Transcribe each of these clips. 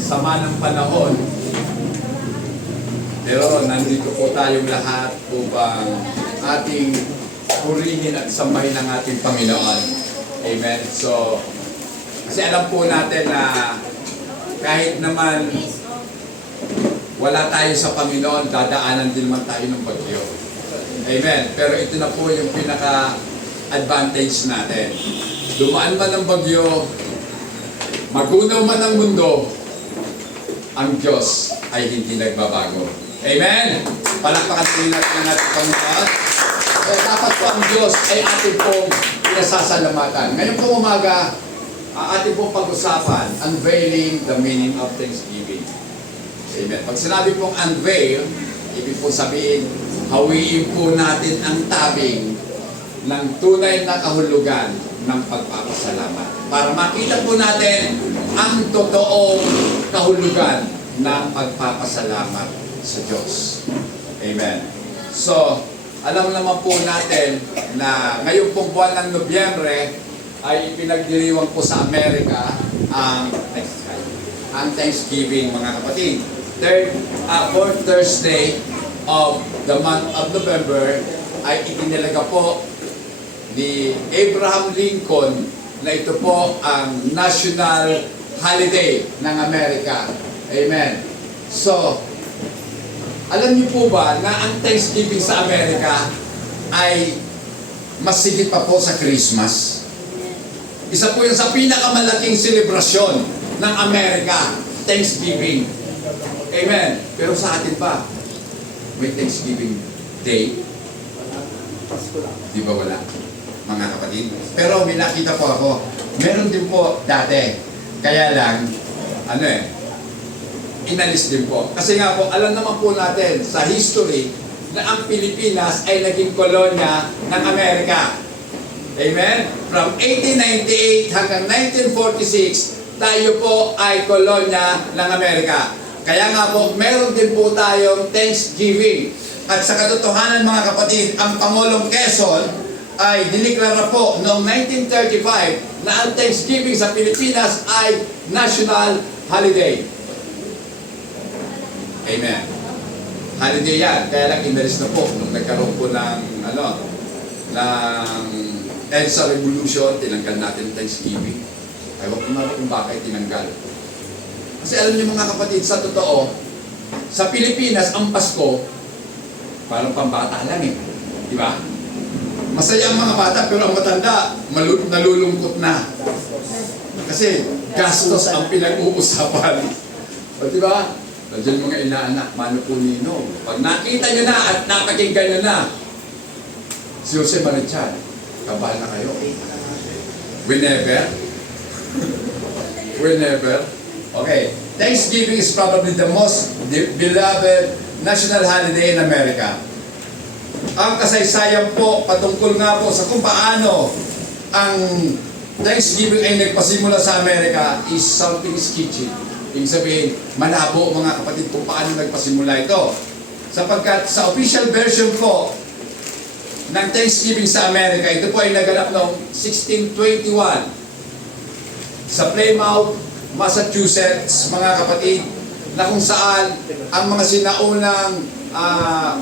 sama ng panahon. Pero nandito po tayong lahat upang ating purihin at sambahin ang ating Panginoon. Amen. So, kasi alam po natin na kahit naman wala tayo sa Panginoon, dadaanan din naman tayo ng bagyo. Amen. Pero ito na po yung pinaka-advantage natin. Dumaan man ang bagyo, magunaw man ang mundo, ang Diyos ay hindi nagbabago. Amen? Palakpakan po natin ang ating Panginoon. Kaya dapat po ang Diyos ay ating pong pinasasalamatan. Ngayon po umaga, ating pong pag-usapan, unveiling the meaning of Thanksgiving. Amen. Pag sinabi pong unveil, ibig po sabihin, hawiin po natin ang tabing ng tunay na kahulugan ng pagpapasalamat. Para makita po natin ang totoong kahulugan ng pagpapasalamat sa Diyos. Amen. So, alam naman po natin na ngayong pong buwan ng Nobyembre ay ipinagdiriwang po sa Amerika ang Thanksgiving, mga kapatid. Fourth Thursday of the month of November ay itinalaga po ni Abraham Lincoln na ito po ang national holiday ng Amerika. Amen. So, alam niyo po ba na ang Thanksgiving sa Amerika ay mas sigit pa po sa Christmas? Isa po yun sa pinakamalaking selebrasyon ng Amerika, Thanksgiving. Amen. Pero sa atin pa, may Thanksgiving Day? Di ba wala? Mga kapatid. Pero may nakita po ako, meron din po dati. Kaya lang, inalis din po. Kasi nga po, alam naman po natin sa history na ang Pilipinas ay naging kolonya ng Amerika. Amen? From 1898 hanggang 1946, tayo po ay kolonya ng Amerika. Kaya nga po, meron din po tayong Thanksgiving. At sa katotohanan mga kapatid, ang Pangulong Quezon ay diniklara po noong 1935 na ang Thanksgiving sa Pilipinas ay national holiday. Amen. Holiday yan. Kaya lang inalis na po nung nagkaroon po ng EDSA Revolution, tinanggal natin Thanksgiving. Ay, wag naman kung bakit tinanggal. Kasi alam niyo mga kapatid, sa totoo, sa Pilipinas, ang Pasko, parang pambata lang eh. Di ba? Masaya ang mga bata, pero ang matanda, nalulungkot na. Kasi gastos ang pinag-uusapan. O di ba? Nandiyan mga inaanak, mano po nino. Pag nakita nyo na at napakinggan nyo na, si Jose Marichan, kabal na kayo. Whenever. Whenever. Okay. Thanksgiving is probably the most beloved national holiday in America. Ang kasaysayan po, patungkol nga po sa kung paano ang Thanksgiving ay nagpasimula sa Amerika is something sketchy. Ibig sabihin, malabo mga kapatid kung paano nagpasimula ito. Sapagkat sa official version po ng Thanksgiving sa Amerika, ito po ay naganap noong 1621 sa Plymouth, Massachusetts, mga kapatid, na kung saan ang mga sinaunang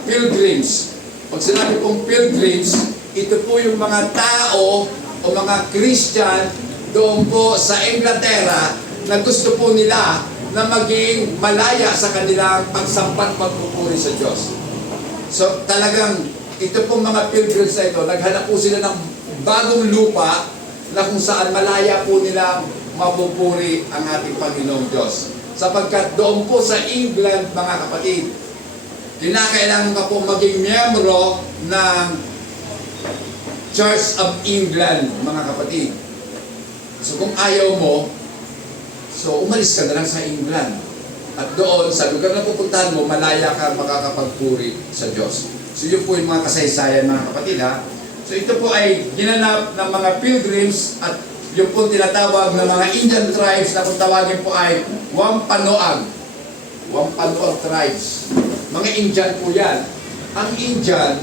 pilgrims, pag sinabi pong pilgrims, ito po yung mga tao o mga Christian doon po sa Inglaterra na gusto po nila na maging malaya sa kanilang pagsampat pagpupuri sa Diyos. So talagang ito pong mga pilgrims na ito, naghanap po sila ng bagong lupa na kung saan malaya po nilang mapupuri ang ating Panginoong Diyos. Sapagkat doon po sa England, mga kapatid, kinakailangan ka po maging miyembro ng Church of England, mga kapatid. So kung ayaw mo, so umalis ka na lang sa England. At doon, sa lugar na pupuntahan mo, malaya ka makakapagpuri sa Diyos. So yun po yung mga kasaysayan, mga kapatid, ha? So ito po ay ginanap ng mga pilgrims at yung po tinatawag ng mga Indian tribes na kung tawagin po ay Wampanoag. Wampanoag tribes. Mga Indian po yan. Ang Indian,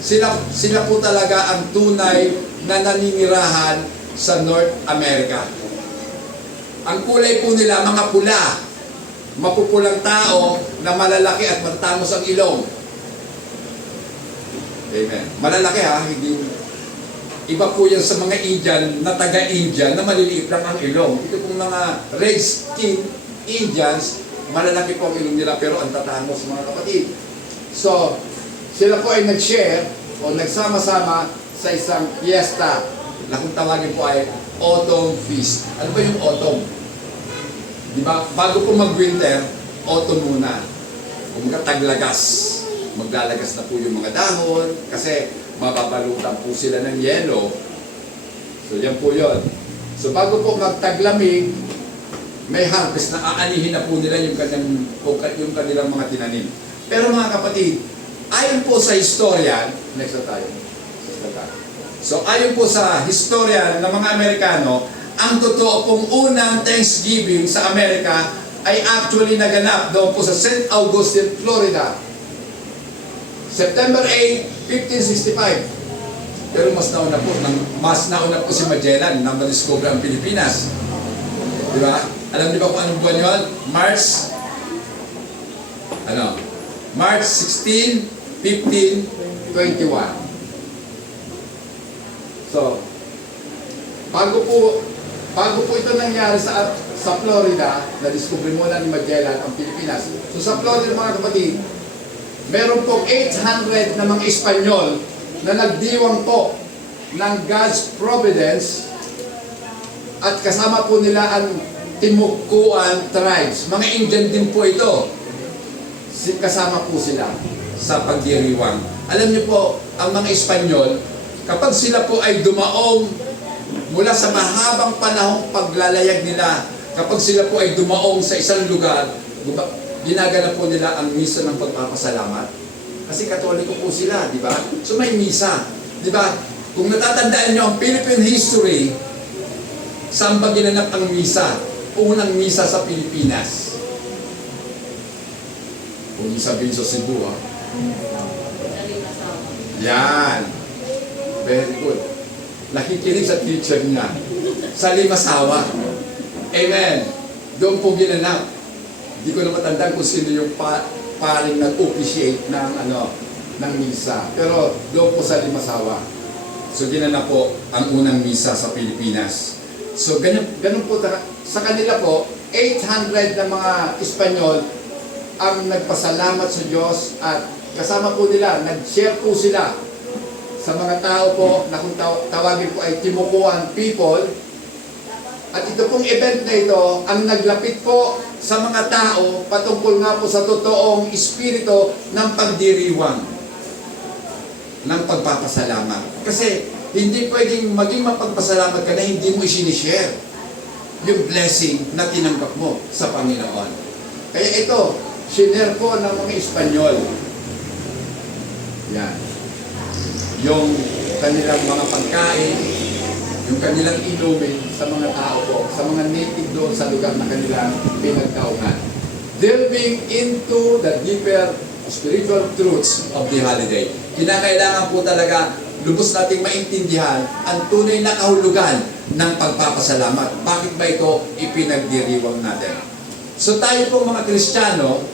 sila po talaga ang tunay na naninirahan sa North America. Ang kulay po nila, mga pula. Mapupulang tao na malalaki at matatangos ang ilong. Amen. Malalaki ha, hindi. Iba po yan sa mga Indian na taga-India na maliliit lang ang ilong. Ito pong mga red skin Indians, malalaki po ang ilong nila pero ang tatangos mga kapatid. So, sila po ay nag-share o nagsama-sama sa isang fiesta na kung tawagin po ay Autumn Feast. Ano ba yung autumn? Di ba? Bago po mag-winter, autumn muna. Kung taglagas, maglalagas na po yung mga dahon kasi mababalutan po sila ng yelo. So yan po yun. So bago po magtaglamig, may harvest na aanihin na po nila yung kanilang mga tinanim. Pero mga kapatid, ayon po sa historian, next na tayo. So ayon po sa historian ng mga Amerikano, ang totoo pong unang Thanksgiving sa Amerika ay actually naganap doon po sa St. Augustine, Florida. September 8, 1565. Pero mas nauna po si Magellan na madiscover ang Pilipinas. Di ba? Alam niyo ba kung anong buwan yun? March 16, 15, 21. So, bago po ito nangyari sa Florida, na-discover muna ni Magellan ang Pilipinas. So sa Florida mga kapatid, meron po 800 na mga Espanyol na nagdiwang po ng God's providence at kasama po nila ang Timucuan tribes. Mga Indian din po ito. Kasama po sila sa pagdiriwang. Alam niyo po, ang mga Espanyol, kapag sila po ay dumaong mula sa mahabang panahong paglalayag nila, kapag sila po ay dumaong sa isang lugar, ginagana po nila ang misa ng pagpapasalamat. Kasi Katoliko po sila, di ba? So may misa, di ba? Kung natatandaan nyo ang Philippine history, saan ba ginanap ang misa? Unang misa sa Pilipinas. Kung sabihin sa Cebu, ha? Yan. Very good. Nakikinig sa teacher niya. Sa Limasawa. Amen. Doon po ginanap. Hindi ko na matandaan kung sino yung paring nag-officiate ng misa. Pero doon po sa Limasawa. So ginanap po ang unang misa sa Pilipinas. So ganun po, sa kanila po, 800 na mga Espanyol ang nagpasalamat sa Diyos at kasama po nila, nag-share po sila sa mga tao po na kung tawagin po ay Timucuan people. At ito pong event na ito, ang naglapit po sa mga tao patungkol nga po sa totoong espiritu ng pagdiriwang, ng pagpapasalamat. Kasi hindi pwedeng maging mapagpasalamat ka na hindi mo isinishare yung blessing na tinanggap mo sa Panginoon. Kaya ito, shinare po ng mga Espanyol. Yan. Yung kanilang mga pagkain, yung kanilang inumin sa mga tao po, sa mga native doon sa lugar na kanilang pinagtaungan. Delving into the deeper spiritual truths of the holiday. Kinakailangan po talaga lubos nating maintindihan ang tunay na kahulugan ng pagpapasalamat. Bakit ba ito ipinagdiriwang natin? So tayo po mga Kristiyano,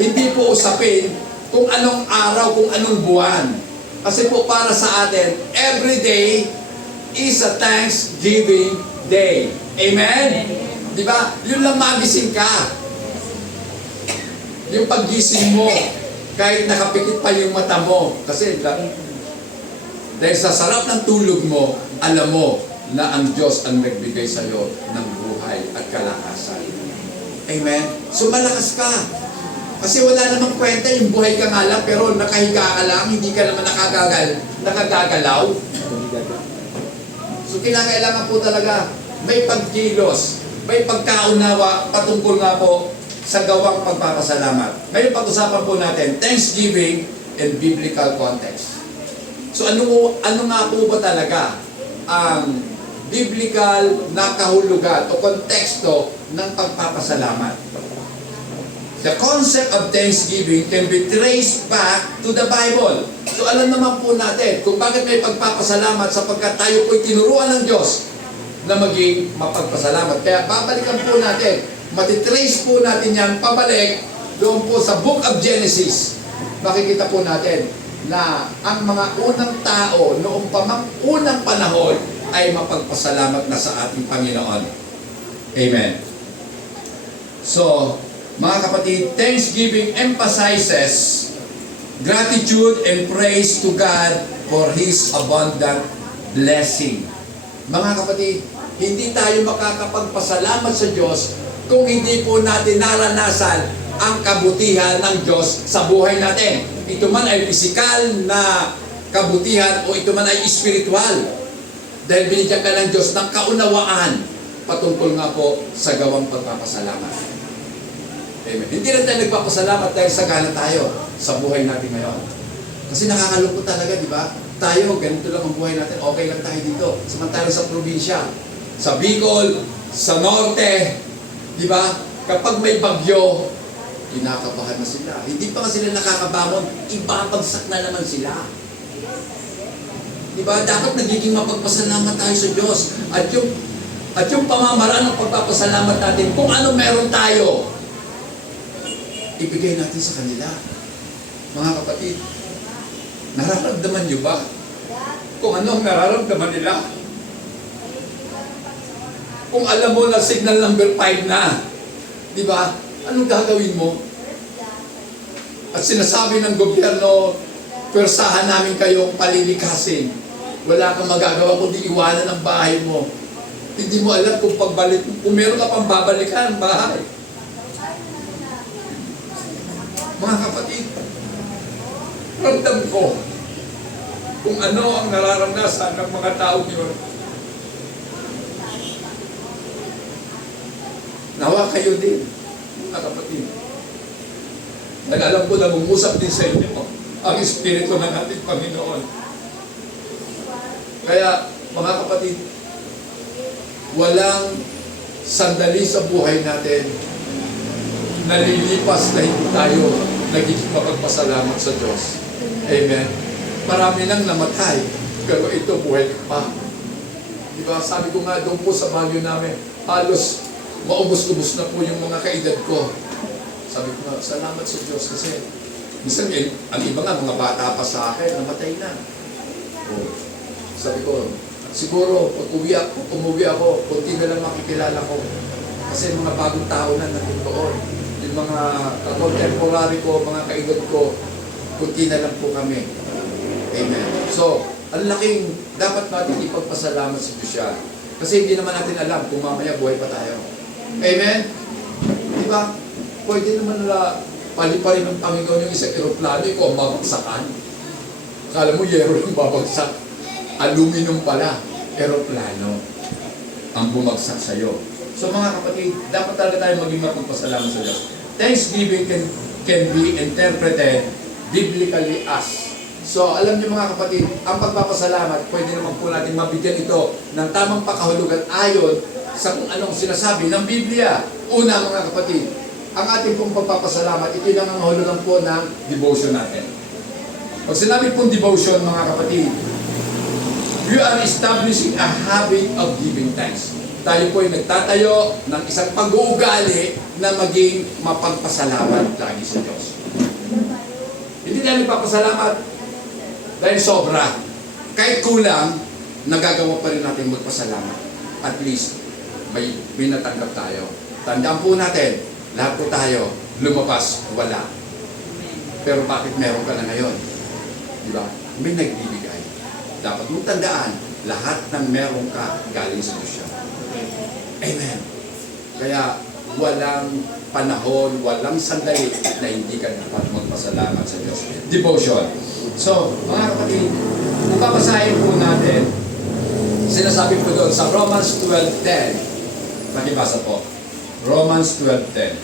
hindi po usapin kung anong araw, kung anong buwan. Kasi po para sa atin, every day is a Thanksgiving Day. Amen? Di ba? Yun lang magising ka. Yung paggising mo, kahit nakapikit pa yung mata mo, kasi dahil sa sarap ng tulog mo, alam mo na ang Diyos ang nagbigay sa iyo ng buhay at kalakasan. Amen? So malakas ka. Kasi wala namang kwenta yung buhay ka nga lang, pero nakahiga ka lang, hindi ka naman nakagagalaw. So kinakailangan po talaga may pagkilos, may pagkaunawa patungkol nga po sa gawang pagpapasalamat. Ngayon pag-usapan po natin, Thanksgiving and biblical context. So ano nga po ba talaga ang biblical na kahulugan o konteksto ng pagpapasalamat? The concept of Thanksgiving can be traced back to the Bible. So alam naman po natin kung bakit may pagpapasalamat sapagkat tayo po'y tinuruan ng Diyos na maging mapagpasalamat. Kaya babalikan po natin, matitrace po natin yan pabalik doon po sa Book of Genesis. Makikita po natin na ang mga unang tao noong unang panahon ay mapagpasalamat na sa ating Panginoon. Amen. So, mga kapatid, Thanksgiving emphasizes gratitude and praise to God for His abundant blessing. Mga kapatid, hindi tayo makakapagpasalamat sa Diyos kung hindi po natin naranasan ang kabutihan ng Diyos sa buhay natin. Ito man ay pisikal na kabutihan o ito man ay espiritual. Dahil binigyan ka ng Diyos ng kaunawaan patungkol nga po sa gawang pagpapasalamat. Amen. Hindi na tayo nagpapasalamat dahil sagana tayo sa buhay natin ngayon. Kasi nakakalungkot talaga, di ba? Tayo, ganito lang ang buhay natin. Okay lang tayo dito. Samantalang sa probinsya, sa Bicol, sa Norte, di ba? Kapag may bagyo, kinakabahan na sila. Hindi pa nga sila nakakabangon, ibabagsak na naman sila. Di ba? Dapat nagiging mapagpasalamat tayo sa Diyos. At yung pamamaraan ng pagpapasalamat natin, kung ano meron tayo, ibigay natin sa kanila. Mga kapatid, nararamdaman niyo ba kung ano ang nararamdaman nila? Kung alam mo na signal number 5 na, di ba? Anong gagawin mo? At sinasabi ng gobyerno, pwersahan namin kayong palilikasin. Wala kang magagawa kundi iwanan ang bahay mo. Hindi mo alam kung pagbalik, kung meron ka pang babalikan ang bahay. Mga kapatid, ramdam ko kung ano ang nararamdasan ng mga tao niyon. Nawa kayo din, mga kapatid. Dahil alam ko na mungusap din sa inyo ang Espiritu ng ating Panginoon. Kaya, mga kapatid, walang sandali sa buhay natin nalilipas na hindi tayo nagiging mapagpasalamat sa Diyos. Amen. Marami nang namatay, pero ito buhay ka pa. Diba? Sabi ko nga doon po sa bagyo namin, halos maubos-ubos na po yung mga kaedad ko. Sabi ko nga, salamat sa Diyos kasi minsan ang iba nga, mga bata pa sa akin, namatay na. O, sabi ko, siguro, pag umuwi ako, kunti na lang makikilala ko. Kasi mga bagong tao na nandoon. Yung mga contemporary ko, mga kaedad ko, kunti na lang po kami. Amen. So, ang laking dapat natin ipagpasalamat sa Diyos yan. Kasi hindi naman natin alam kung mamaya buhay pa tayo. Amen? Di ba? Pwede naman nila paliparin ng Panginoon yung isang aeroplano kung mabagsakan. Akala mo, yero yung babagsak. Aluminum pala, aeroplano ang bumagsak sa'yo. So mga kapatid, dapat talaga tayo maging mapagpasalamat sa Diyos. Thanksgiving can be interpreted biblically as. So alam niyo mga kapatid, ang pagpapasalamat, pwede naman po natin mabigyan ito ng tamang pakahulugan ayon sa kung anong sinasabi ng Biblia. Una mga kapatid, ang ating pong pagpapasalamat, ito lang ang hulugan po ng devotion natin. Pag sinabi pong devotion mga kapatid, we are establishing a habit of giving thanks. Tayo po ay nagtatayo ng isang pag-uugali na maging mapagpasalamat lagi sa Diyos. Hindi tayo nagpapasalamat dahil sobra. Kahit kulang, nagagawa pa rin natin magpasalamat. At least, may natanggap tayo. Tandaan po natin, lahat po tayo, lumabas, wala. Pero bakit meron ka na ngayon? Di ba? May nagbibigay. Dapat mong tandaan, lahat ng meron ka galing sa Diyos. Amen. Kaya walang panahon, walang sandali na hindi ka dapat magpasalamat sa Diyos. Devotion. So, mga kapatid, kung babasahin po natin, sinasabi po doon sa Romans 12:10. Pakibasa po. Romans 12:10.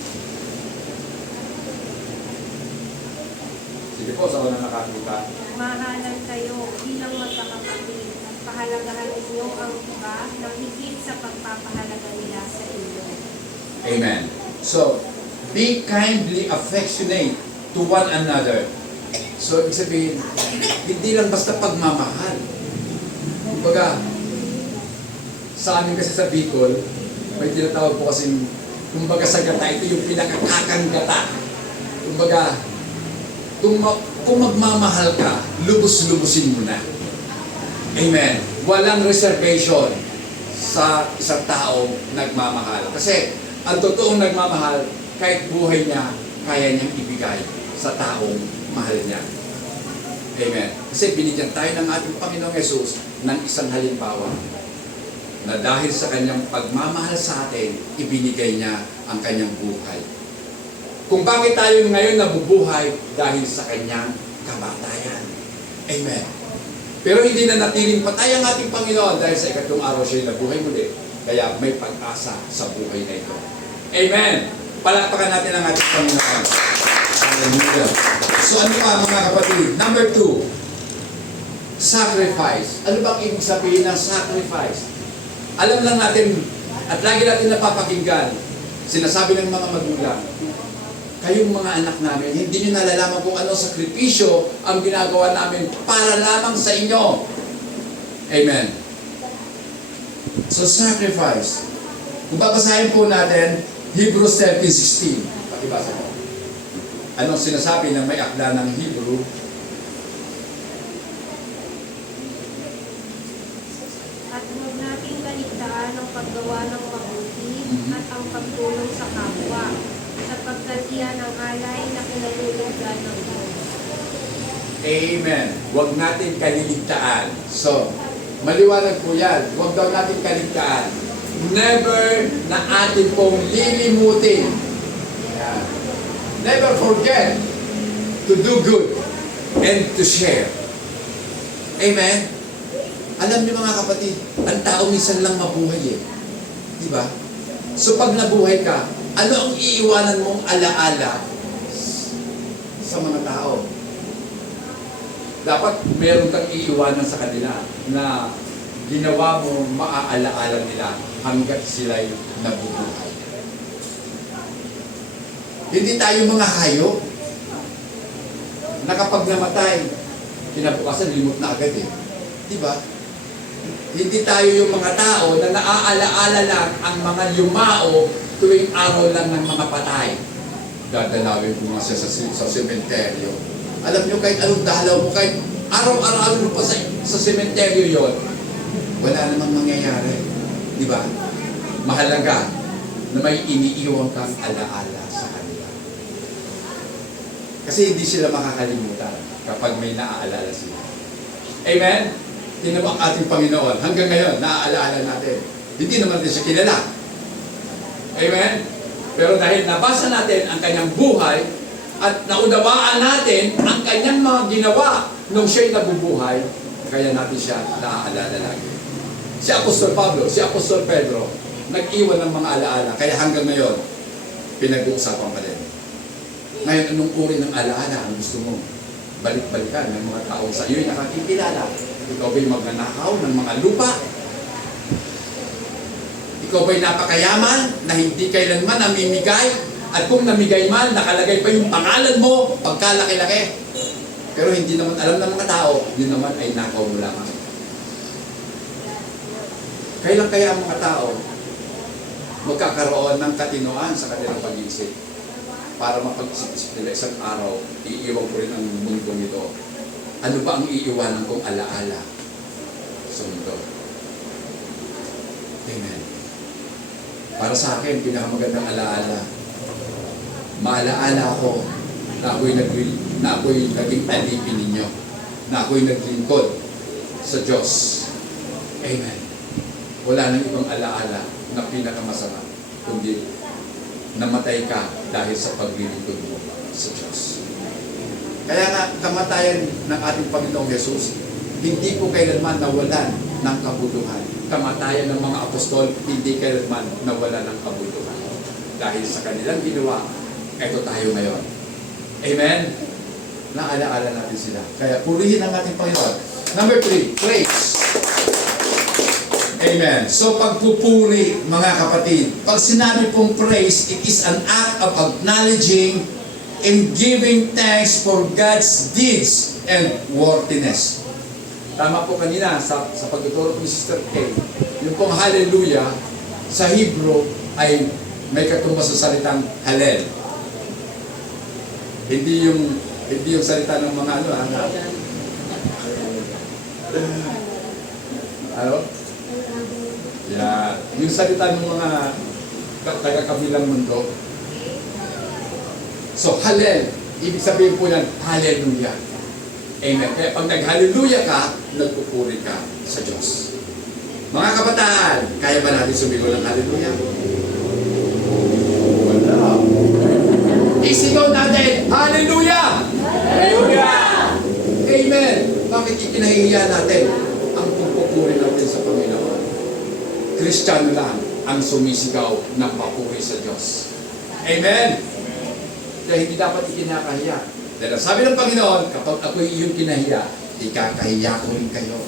Sige po, sa unang nakakita. Mahalan kayo bilang magkakapatid at pahalagahan ninyo ang iba na higit sa pagpapahalaga nila sa inyo. Amen. So, be kindly affectionate to one another. So, ibig sabihin, hindi lang basta pagmamahal. Kumbaga, Sa amin kasi sa Bicol, may tinatawag po kasing, kumbaga sa gata, ito yung pinakakakang gata. Kumbaga, kung magmamahal ka, lubos-lubusin mo na. Amen. Walang reservation sa isang taong nagmamahal. Kasi ang totoong nagmamahal, kahit buhay niya, kaya niyang ibigay sa taong mahal niya. Amen. Kasi binigyan tayo ng ating Panginoong Yesus ng isang halimbawa na dahil sa kanyang pagmamahal sa atin, ibinigay niya ang kanyang buhay. Kung bakit tayo ngayon nabubuhay dahil sa kanyang kamatayan. Amen. Pero hindi na natiling patay ang ating Panginoon dahil sa ikatlong araw siya'y nabuhay muli. Kaya may pag-asa sa buhay na ito. Amen. Palakpakan natin ang ating Panginoon. Hallelujah. So ano pa mga kapatid? Number 2, sacrifice. Ano bang ibig sabihin ng sacrifice? Alam lang natin at lagi natin napapakinggan, sinasabi ng mga magulang, kayong mga anak namin, hindi nyo nalalaman kung ano sakripisyo ang ginagawa namin para lamang sa inyo. Amen. So sacrifice. Kung babasahin po natin, Hebrews 13:16. Pakibasa ko. Anong sinasabi ng may akda ng Hebrew? At huwag nating kaligtaan ang paggawa ng mabuti at ang pagtulong sa kapwa, sapagkat iyan ang alay na kinalulugdan ng Diyos. Amen. Huwag natin kaliligtaan. So, maliwanag po yan. Huwag daw natin kaligtaan. Never na atin pong lilimutin. Yan. Never forget to do good and to share. Amen. Alam niyo mga kapatid, ang tao minsan lang mabuhay eh. Di ba? So pag nabuhay ka, ano ang iiwanan mong alaala sa mga tao? Dapat meron kang iiwanan sa kanila na ginawa mo maaalaala nila hanggat sila'y nabubuhay. Hindi tayo mga hayop na kapag namatay, kinabukasan limot na agad eh. Di ba? Hindi tayo yung mga tao na naaalaala lang ang mga yumao tuwing araw lang ng mga patay. Dadalawin ko nga siya sa sementeryo. Alam nyo, kahit anong dalaw mo, kahit araw-araw mo pa sa sementeryo yon, wala namang mangyayari. Di ba? Mahalaga na may iniiwan kang alaala sa kanila. Kasi hindi sila makakalimutan kapag may naaalala sila. Amen? Tingnan mo ang ating Panginoon. Hanggang ngayon, naaalala natin. Hindi naman din siya kilala. Amen? Pero dahil nabasa natin ang kanyang buhay at naunawaan natin ang kanyang mga ginawa nung siya'y nabubuhay, kaya natin siya naaalala lagi. Si Apostol Pablo, si Apostol Pedro, nag-iwan ng mga alaala. Kaya hanggang ngayon, pinag-uusapan pa rin. Ngayon, anong uri ng alaala ang gusto mo? Balik-balikan ng mga taong sa iyo'y nakakikilala. Ikaw ba'y magnanakaw ng mga lupa? Ikaw ba'y napakayaman na hindi kailanman namimigay? At kung namigay man, nakalagay pa yung pangalan mo pagkalaki-laki. Pero hindi naman alam ng mga tao, yun naman ay nakaw mo lamang. Kailan kaya ang mga tao magkakaroon ng katinoan sa kanilang pag-iisip para mapag-isip nila isang araw, iiwan ko rin ang mundong ito. Ano ba ang iiwanan kong alaala sa mundo? Amen. Para sa akin, pinakamagandang alaala. Maalaala ko na ako'y naging alipin ninyo. Na ako'y naglingkod sa Diyos. Amen. Wala nang ibang alaala na pinakamasama, kundi namatay ka dahil sa paglilingkod mo sa Diyos. Kaya nga, kamatayan ng ating Panginoong Yesus, hindi po kailanman nawalan ng kabuluhan. Kamatayan ng mga apostol, hindi kailanman nawalan ng kabuluhan. Dahil sa kanilang ginawa, eto tayo ngayon. Amen? Naalaala natin sila. Kaya purihin ang ating Panginoon. Number 3, praise. Amen. So pagpupuri, mga kapatid, pag sinabi pong praise, it is an act of acknowledging and giving thanks for God's deeds and worthiness. Tama po kanina sa pagtuturo ko ni Sister Kay. Yung pong hallelujah sa Hebrew ay may katumbas sa salitang halel. Hindi yung salita ng mga ano? Yeah. Yung salita ng mga taga-kabilang mundo. So, halel. Ibig sabihin po yan, hallelujah. Amen. Kaya pag nag-hallelujah ka, nagpupuri ka sa Diyos. Mga kabataan, kaya ba natin sumigaw ng hallelujah? Wala. Isigaw natin, hallelujah! Hallelujah! Amen. Bakit ipinahihiya natin ang pagpupuri natin sa Panginoon? Kristiyano lang ang sumisigaw ng papuri sa Diyos. Amen. Kaya hindi dapat ikinakahiya. Dahil sabi ng Panginoon, kapag ako iyong kinahiya, ikakahiya ko rin kayo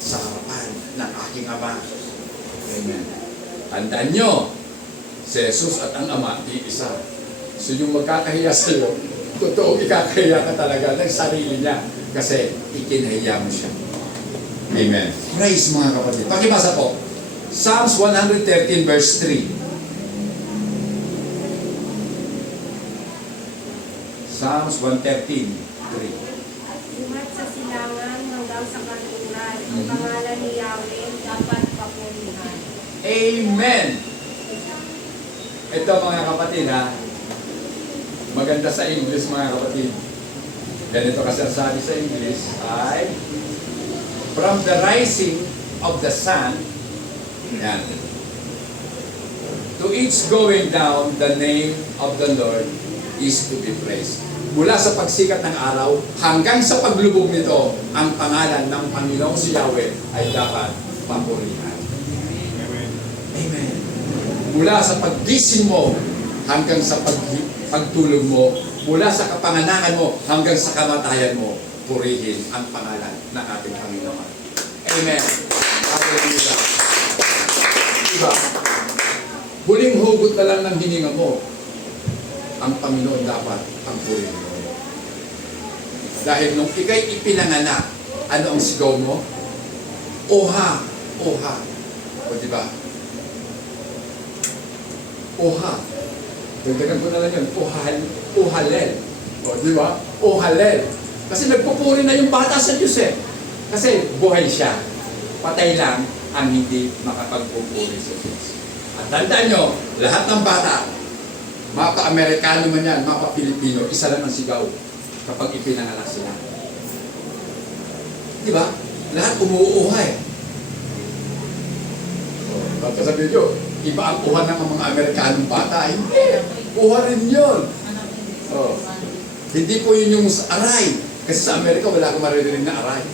sa harapan ng aking Ama. Amen. Tandaan nyo, si Jesus at ang Ama, iisa. So yung magkakahiya sa iyo, totoong ikakahiya ka talaga ng sarili niya kasi ikinahiya mo siya. Amen. Praise mga kapatid. Pakibasa po. Psalms 113 verse 3. Psalms 113, 3. Buhat sa silangan hanggang sa kanluran, ang pangalan ni Yahweh dapat papurihan. Amen! Ito mga kapatid ha, maganda sa English mga kapatid. Ganito kasi ang sabi sa English ay, from the rising of the sun, yan, to its going down, the name of the Lord is to be praised. Mula sa pagsikat ng araw hanggang sa paglubog nito, ang pangalan ng Panginoong si Yahweh ay dapat papurihan. Amen. Mula sa paggising mo hanggang sa pagtulog mo, mula sa kapanganakan mo hanggang sa kamatayan mo, purihin ang pangalan ng ating Panginoon. Amen. Hallelujah. Diba? Huling hugot na lang ng hininga mo, ang Panginoon dapat ang purihin mo. Dahil nung ikay ipinanganak, ano ang sigaw mo? Oha! Oha! O diba? Oha! Dagdagan ko na lang yun. Ohalel. O diba? Ohalel. Kasi nagpupuri na yung bata sa Diyos eh. Kasi buhay siya. Patay lang ang hindi makapagpupuri sa Diyos. At tandaan nyo, lahat ng bata, mapa-Amerikano man yan, mapa-Pilipino, isa lang ang sigaw kapag ipinanganak sila. Di ba? Lahat umuuhay. Ba't sabihin nyo, iba ang uha ng mga Amerikanong bata? Hindi. Uha rin yun. Hindi po yun yung aray. Kasi sa Amerika, wala kang maririnig na aray.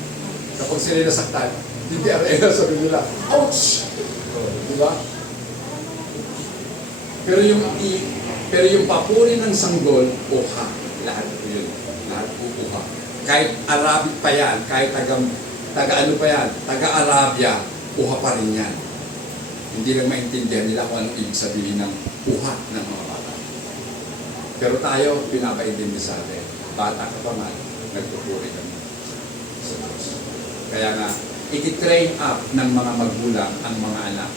Kapag sila nasaktan, hindi aray na sabihin nila, ouch! Di ba? Pero yung papuri ng sanggol, uha. Lahat po yun. Lahat po uha. Kahit Arabic pa yan, kahit taga-ano pa yan, taga-Arabia, uha pa rin yan. Hindi lang maintindihan nila kung anong ibig sabihin ng uha ng mga bata. Pero tayo, pinapaintindi sa atin. Bata ka pa man, nagpupuri kami sa Diyos. Kaya nga, iti-train up ng mga magulang ang mga anak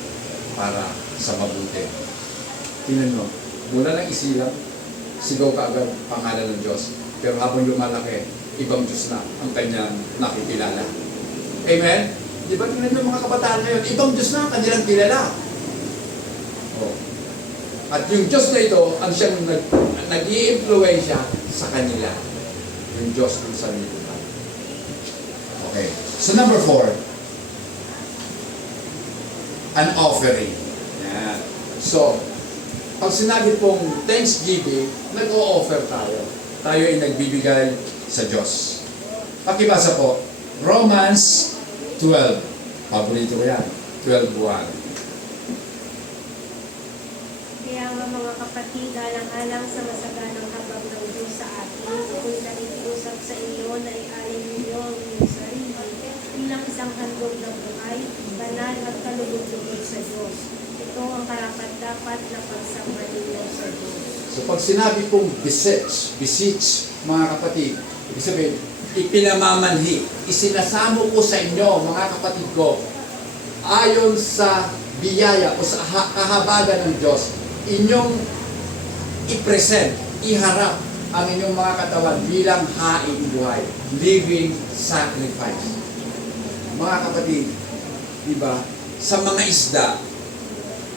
para sa mabuti. Tingnan mo, mula ng isilang, sigaw ka agad pangalan ng Diyos. Pero habang lumalaki, ibang Diyos na ang kanyang nakikilala. Amen? Di ba tingnan nyo mga kabataan ngayon, ibang Diyos na ang kanilang kilala. Oh. At yung Diyos na ito, ang siyang nag-i-influensya sa kanila. Yung Diyos ng sanlibutan. Okay. So number 4, an offering. Yan. So, pag sinabi pong Thanksgiving, nag-o-offer tayo. Tayo ay nagbibigay sa Diyos. Pakibasa po, Romans 12. Paborito ko yan. 12:1. Kaya nga mga kapatid, alang-alang sa masaganang habag ng Diyos sa atin, ako'y nakikiusap sa iyo na ialin ninyo ang inyong sarili bilang isang handog ng buhay, banal at kalugod-lugod sa Diyos. Ito ang karapat-dapat na pagsamba ninyo sa Diyos. So pag sinabi pong beseech, mga kapatid, Ibig sabihin, ipinamamanhi, isinasamo ko sa inyo, mga kapatid ko, ayon sa biyaya o sa kahabagan ng Diyos, inyong i-present, iharap ang inyong mga katawan bilang haing buhay, living sacrifice. Mga kapatid, di ba, sa mga isda,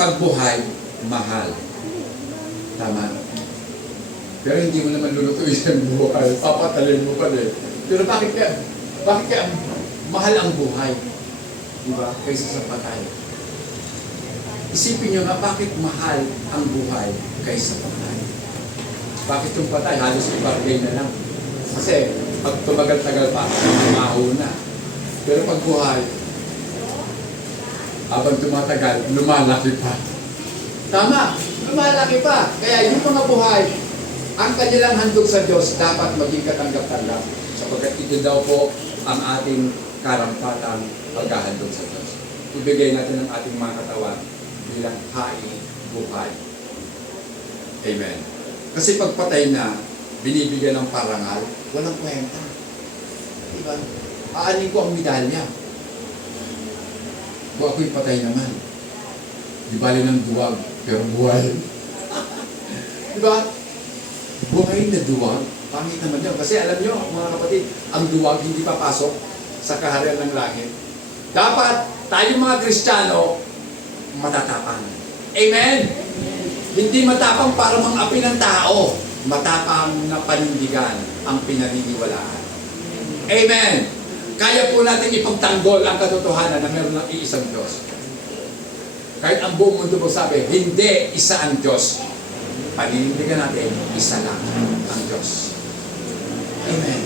pagbuhay, mahal. Tama. Pero hindi mo naman lulutuin ang buhay, papatalin mo pa rin. Pero bakit kaya mahal ang buhay? Di ba? Kaysa sa patay. Isipin nyo nga, bakit mahal ang buhay kaysa patay? Bakit yung patay? Halos ibargay na lang. Kasi, pag tumagal-tagal pa, maho na. Pero pag buhay, habang tumatagal, lumalaki pa. Tama, lumalaki pa. Kaya yung mga buhay, ang kanilang handog sa Diyos dapat maging katanggap-tanggap. Sapagkat ito daw po ang ating karampatang paghahandog sa Diyos. Ibigay natin ang ating mga katawan bilang haing buhay. Amen. Kasi pagpatay na, binibigyan ng parangal, walang kwenta. Diba? Aanin ko ang medalya. Kung ako'y patay naman, di bali ng duwag, pero buhay. Diba? Buhay na duwag, pangit naman yun. Kasi alam nyo, mga kapatid, ang duwag hindi papasok sa kaharian ng langit. Dapat, tayong mga Kristiyano, matatapang. Amen? Hindi matapang para mang-api ng tao. Matapang na panindigan ang pinaniniwalaan. Amen? Kaya po natin ipagtanggol ang katotohanan na meron ng iisang Diyos. Kahit ang buong mundo magsabi, hindi isa ang Diyos. Paninindigan natin, isa lang ang Diyos. Amen.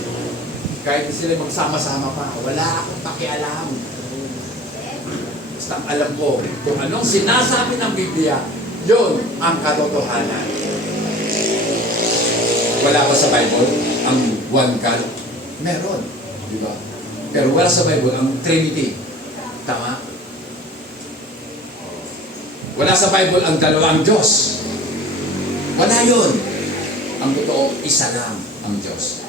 Kahit sila magsama-sama pa, wala akong pakialam. Basta alam ko, kung anong sinasabi ng Biblia, yun ang katotohanan. Wala ba sa Bible ang one God? Meron. Di ba? Pero wala sa Bible ang Trinity. Tama? Wala sa Bible ang dalawang Diyos. Wala yun. Ang totoo, isa lang ang Diyos.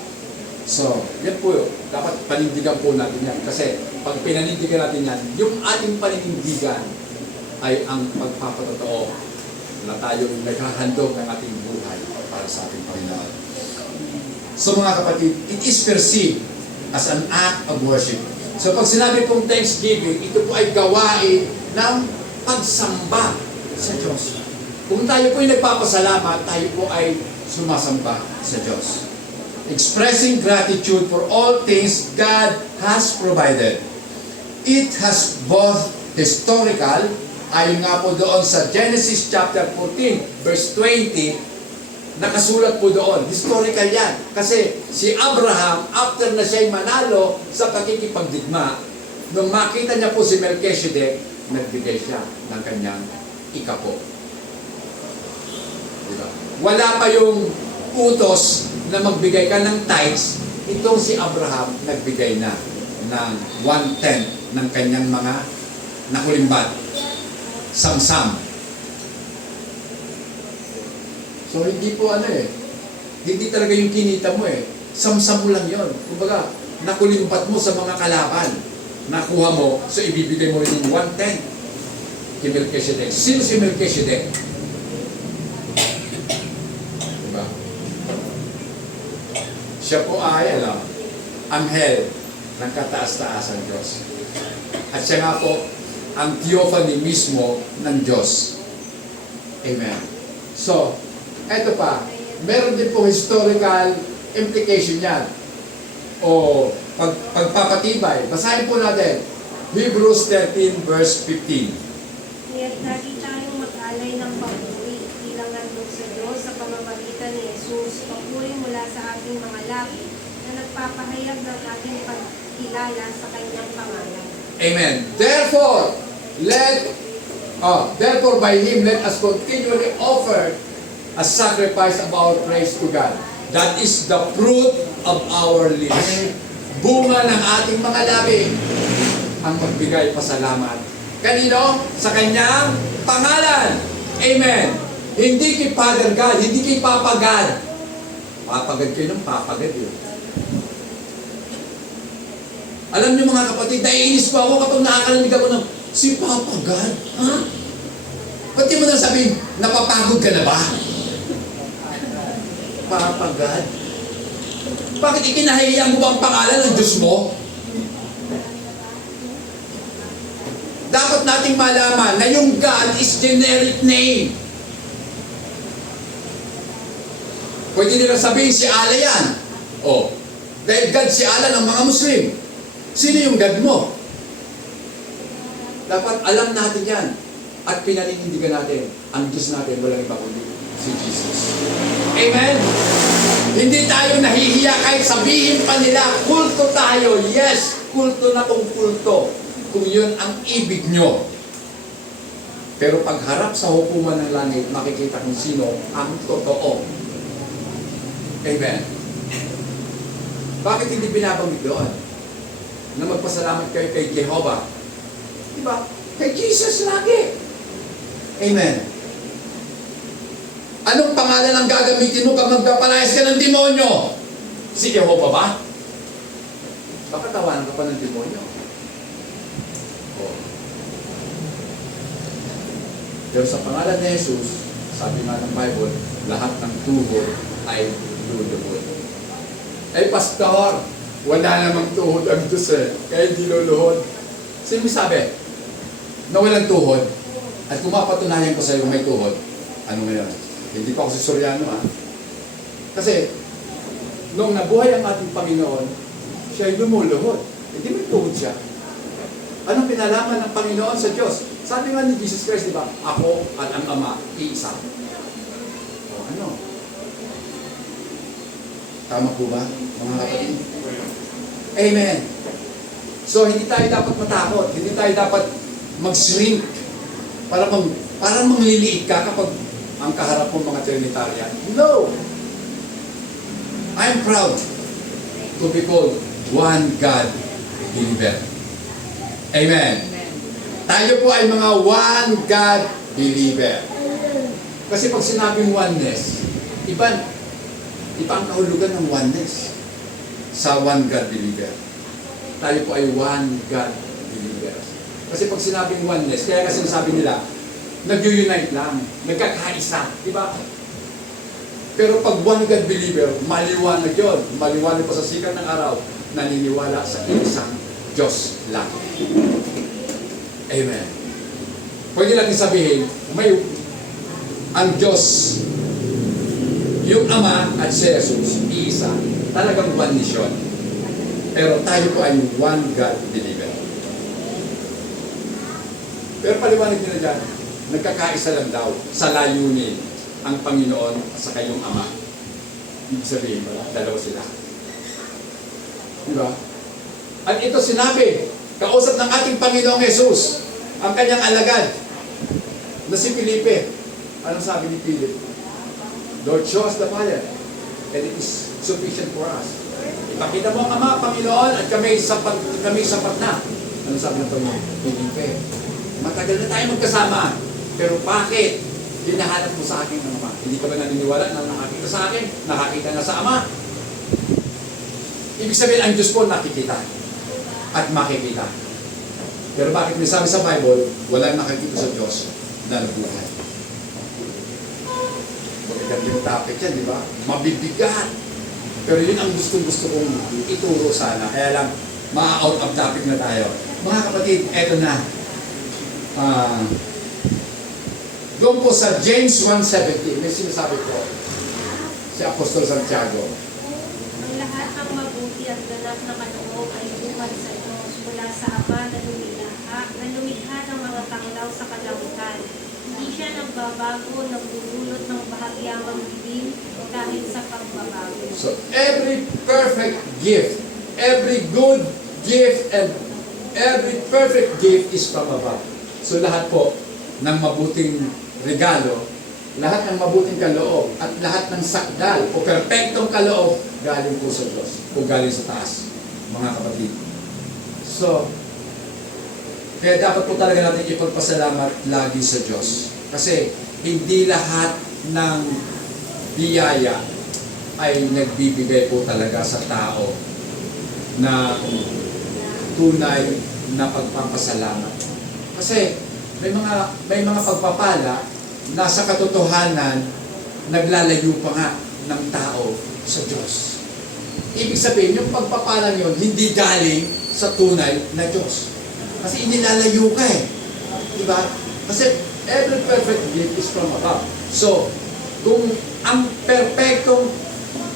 So, yan po yun. Dapat panindigan po natin yan. Kasi pag pinanindigan natin yan, yung ating paninindigan ay ang magpapatotoo na tayong naghahandog ng ating buhay para sa ating Panginoon. So mga kapatid, it is perceived as an act of worship. So pag sinabi pong thanksgiving, ito po ay gawain ng pagsamba sa Diyos. Kung tayo po ay nagpapasalamat, tayo po ay sumasamba sa Diyos. Expressing gratitude for all things God has provided. It has both historical, ayon nga po doon sa Genesis chapter 14, verse 20, nakasulat po doon. Historical yan. Kasi si Abraham, after na siya'y manalo sa pagkikipagdigma, nung makita niya po si Melchizedek, nagbigay siya ng kanyang ikapo. Diba? Wala pa yung utos na magbigay ka ng tithes, itong si Abraham nagbigay na ng 1/10 ng kanyang mga nakulimbat. Samsam. So hindi po hindi talaga yung kinita mo samsam mo lang yon. Kumbaga, nakulimbat mo sa mga kalaban. Nakuha mo, so ibibigay mo yung 1/10 kay Melchizedek. Sino si Melchizedek? Diba? Siya po ay, anghel ng kataas-taasan Diyos. At siya nga po, ang theophany mismo ng Diyos. Amen. So, eto pa, meron din po historical implication yan. O pagpapatibay. Basahin po natin. Hebrews 13 verse 15. Kaya't lagi tayong mag-alay ng papuri bilang handog sa Diyos sa pamamagitan ni Jesus, papuri mula sa ating mga labi na nagpapahayag ng ating pagkilala sa kanyang pangalan. Amen. Therefore by Him let us continually offer a sacrifice of our praise to God. That is the fruit of our lips. Bunga ng ating mga labi ang magbigay pasalamat. Kanino? Sa kanyang pangalan. Amen. Hindi kay Father God, hindi kay Papa God. Papa God kayo ng Papa God yun. Alam niyo mga kapatid, naiinis po ako kapag nakakarinig ako ng, si Papa God? Ha? Ba't di mo na sabihin, napapagod ka na ba? Papa God? Bakit ikinahiyang mo ba ang pangalan ng Diyos mo? Dapat nating malaman na yung God is generic name. Pwede nila sabihin si Allah yan. O, dahil God si Allah ng mga Muslim. Sino yung God mo? Dapat alam natin yan. At pinaninindigan natin, ang Diyos natin walang iba kundi si Jesus. Amen? Hindi tayo nahihiya kahit sabihin pa nila, kulto tayo. Yes, kulto na kung kulto. Kung yun ang ibig nyo. Pero pagharap sa hukuman ng langit, makikita kung sino ang totoo. Amen. Bakit hindi binabanggit doon? Na magpasalamat kayo kay Jehovah. Diba? Kay Jesus lagi. Amen. Anong pangalan ang gagamitin mo pag magpapalayas ka ng demonyo? Si Jehovah ba? Baka tawanan ka pa ng demonyo. Oh. Pero sa pangalan ni Jesus, sabi nga ng Bible, lahat ng tuhod ay luluhod. Ay, pastor, wala namang tuhod ang Diyos eh. Kaya hindi luluhod. Sino sabi? Na walang tuhod. At kung mapatunayan ko sa iyo may tuhod, ano ngayon? Hindi pa ako si Soriano Kasi, nung nabuhay ang ating Panginoon, siya ay lumuluhod. Hindi may tuhod siya. Anong pinalaman ng Panginoon sa Diyos? Sabi nga ni Jesus Christ, di ba? Ako at ang Ama, iisa. O ano? Tama po ba, mga kapatid? Amen. So, hindi tayo dapat matakot. Hindi tayo dapat mag-shrink. Para mangliliit ka kapag ang kaharap mo mga Trinitarian. No! I'm proud to be called one God believer. Amen. Tayo po ay mga one God believer. Kasi pag sinabing oneness, iba ang kahulugan ng oneness sa one God believer. Tayo po ay one God believer. Kasi pag sinabing oneness, kaya kasi sinasabi nila, nag-unite lang, nagkakaisa, di ba? Pero pag one God believer, maliwanag yun. Maliwanag pa sa sikat ng araw, naniniwala sa isang Diyos lang. Amen. Pwede natin sabihin, ang Diyos, yung Ama at si Jesus, iisa. Talagang one mission. Pero tayo po ay one God believer. Pero paliwanag nila dyan, nagkakaisa lang daw sa layunin ang Panginoon sa kayong Ama. Ibig sabihin, dalawa sila. Diba? At ito sinabi, kausap ng ating Panginoong Jesus, ang kanyang alagad, na si Felipe. Anong sabi ni Philip? Lord, show us the Father, and it is sufficient for us. Ipakita mo ang Ama, Panginoon, at kami sapat na. Anong sabi ng Panginoon? Felipe, matagal na tayo magkasama, pero bakit hinahanap mo sa akin ng Ama? Hindi ka ba naniniwala na nakakita sa akin? Nakakita na sa Ama? Ibig sabihin, ang Diyos po nakikita at makikita. Pero bakit may sabi sa Bible, walang nakikita sa Diyos na nabuhay? Magandang topic yan, di ba? Mabibigat. Pero yun ang gusto kong ituro sana. Kaya lang, ma-out of topic na tayo. Mga kapatid, eto na. Doon po sa James 1:17, may sinasabi po si Apostol Santiago. Ang lahat ng mabuti at ganap na kaloob ay buwan sa Diyos mula sa Ama na lumikha ng mga tanglaw sa kalangitan. Hindi siya nagbabago, nagbubulot ng bahagyamang dilim kahit sa pagbabago. So, every perfect gift, every good gift, and every perfect gift is from above. So, lahat po ng mabuting regalo, lahat ng mabuting kaloob, at lahat ng sakdal o perpektong kaloob, galing po sa Diyos o galing sa taas, mga kapatid. So, kaya dapat po talaga natin ipagpasalamat lagi sa Diyos. Kasi hindi lahat ng biyaya ay nagbibigay po talaga sa tao na tunay na pagpapasalamat. Kasi may mga pagpapala na sa katotohanan naglalayo pa nga ng tao sa Diyos. Ibig sabihin, yung pagpapala yun, hindi galing sa tunay na Diyos. Kasi inilalayo ka eh. Diba? Kasi every perfect gift is from above. So, kung ang perpektong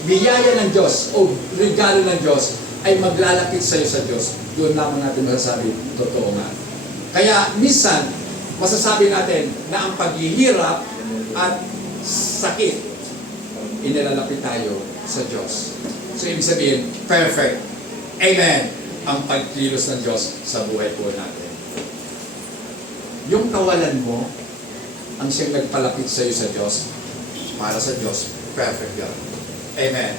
biyaya ng Diyos o regalo ng Diyos ay maglalapit sa'yo sa Diyos, doon lamang natin masasabi, totoo nga. Kaya minsan, masasabi natin na ang paghihirap at sakit, inilalapit tayo sa Diyos. So, ibig sabihin, perfect. Amen. Ang pagkilos ng Diyos sa buhay po natin. Yung kawalan mo, ang siyang nagpalapit sa iyo sa Diyos, para sa Diyos, perfect yun. Amen.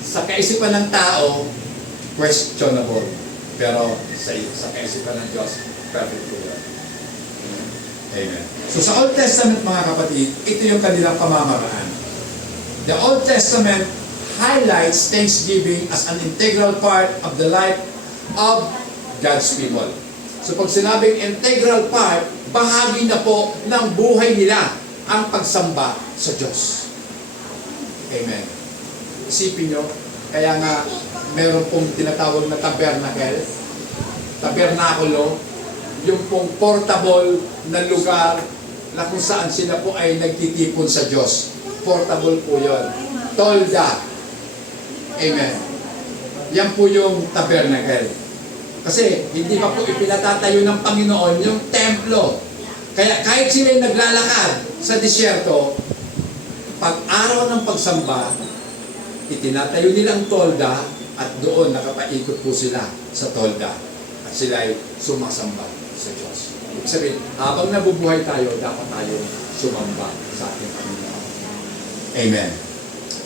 Sa kaisipan ng tao, questionable. Pero sa kaisipan ng Diyos, perfect po yun. Amen. So sa Old Testament, mga kapatid, ito yung kanilang pamamaraan. The Old Testament highlights thanksgiving as an integral part of the life of God's people. So pag sinabing integral part, bahagi na po ng buhay nila ang pagsamba sa Diyos. Amen. Isipin nyo, kaya nga meron pong tinatawag na tabernacle, tabernakulo, yung pong portable na lugar na kung saan sila po ay nagtitipon sa Diyos. Portable po yun. Tolda. Amen. Yan po yung tabernacle. Kasi hindi pa po ipinatatayo ng Panginoon yung templo. Kaya kahit sila naglalakad sa disyerto, pag araw ng pagsamba, itinatayo nila ang tolda at doon nakapaikot po sila sa tolda. At sila ay sumasamba sa Diyos. Ibig sabihin, habang nabubuhay tayo, dapat tayo sumamba sa ating Panginoon. Amen.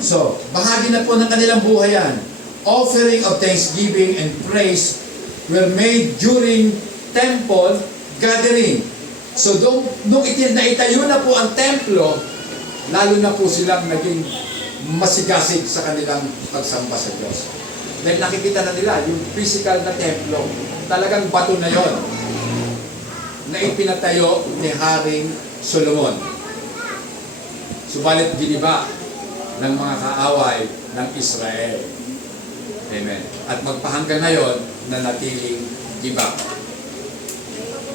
So, bahagi na po ng kanilang buhay yan. Offering of thanksgiving and praise were made during temple gathering. So, nung naitayo na po ang templo, lalo na po silang naging masigasig sa kanilang pagsamba sa Diyos. Dahil nakikita na nila yung physical na templo, talagang bato na yon na ipinatayo ni Haring Solomon. Subalit giniba ng mga kaaway ng Israel. Amen. At magpahanggang ngayon na natiling giba.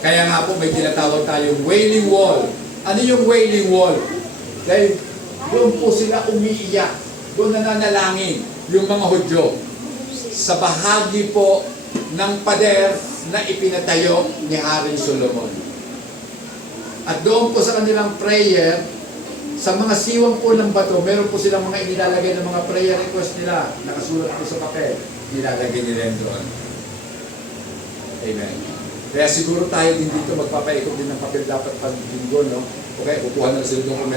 Kaya nga po may tinatawag tayong Wailing Wall. Ano yung Wailing Wall? Dahil doon po sila umiiyak. Doon nananalangin yung mga Hudyo. Sa bahagi po ng pader na ipinatayo ni Haring Solomon. At doon po sa kanilang prayer, sa mga siwang po ng bato, meron po silang mga inilalagay ng mga prayer request nila. Nakasulat po sa papel. Nilalagay nila doon. Amen. Kaya siguro tayo din dito magpapaikot din ng papel dapat pag linggo, no? Okay, kukuha na sila doon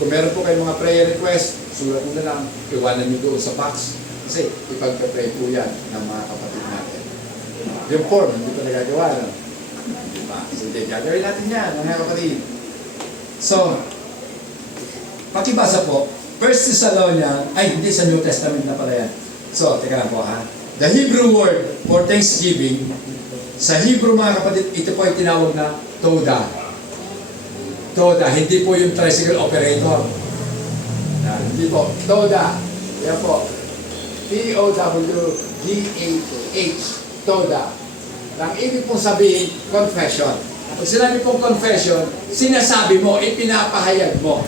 kung meron po kayong mga prayer request, sulat mo na lang, iwanan nyo doon sa box. Kasi ipagpapray po yan ng mga kapatid natin. Yung form, hindi pa nagagawa, no? Hindi pa. So, gagawin natin yan, mga kapatid. So, pakibasa po, 1 Thessalonians, ay hindi sa New Testament na pala yan. So, teka lang po ha. The Hebrew word for thanksgiving, sa Hebrew mga kapatid, ito po ay tinawag na Toda. Toda, hindi po yung tricycle operator. Hindi po, Toda. Yan po. T-O-W-D-A-H. Toda. Ang ibig pong sabihin, confession. Pag sinabi pong confession, sinasabi mo, ipinapahayag mo.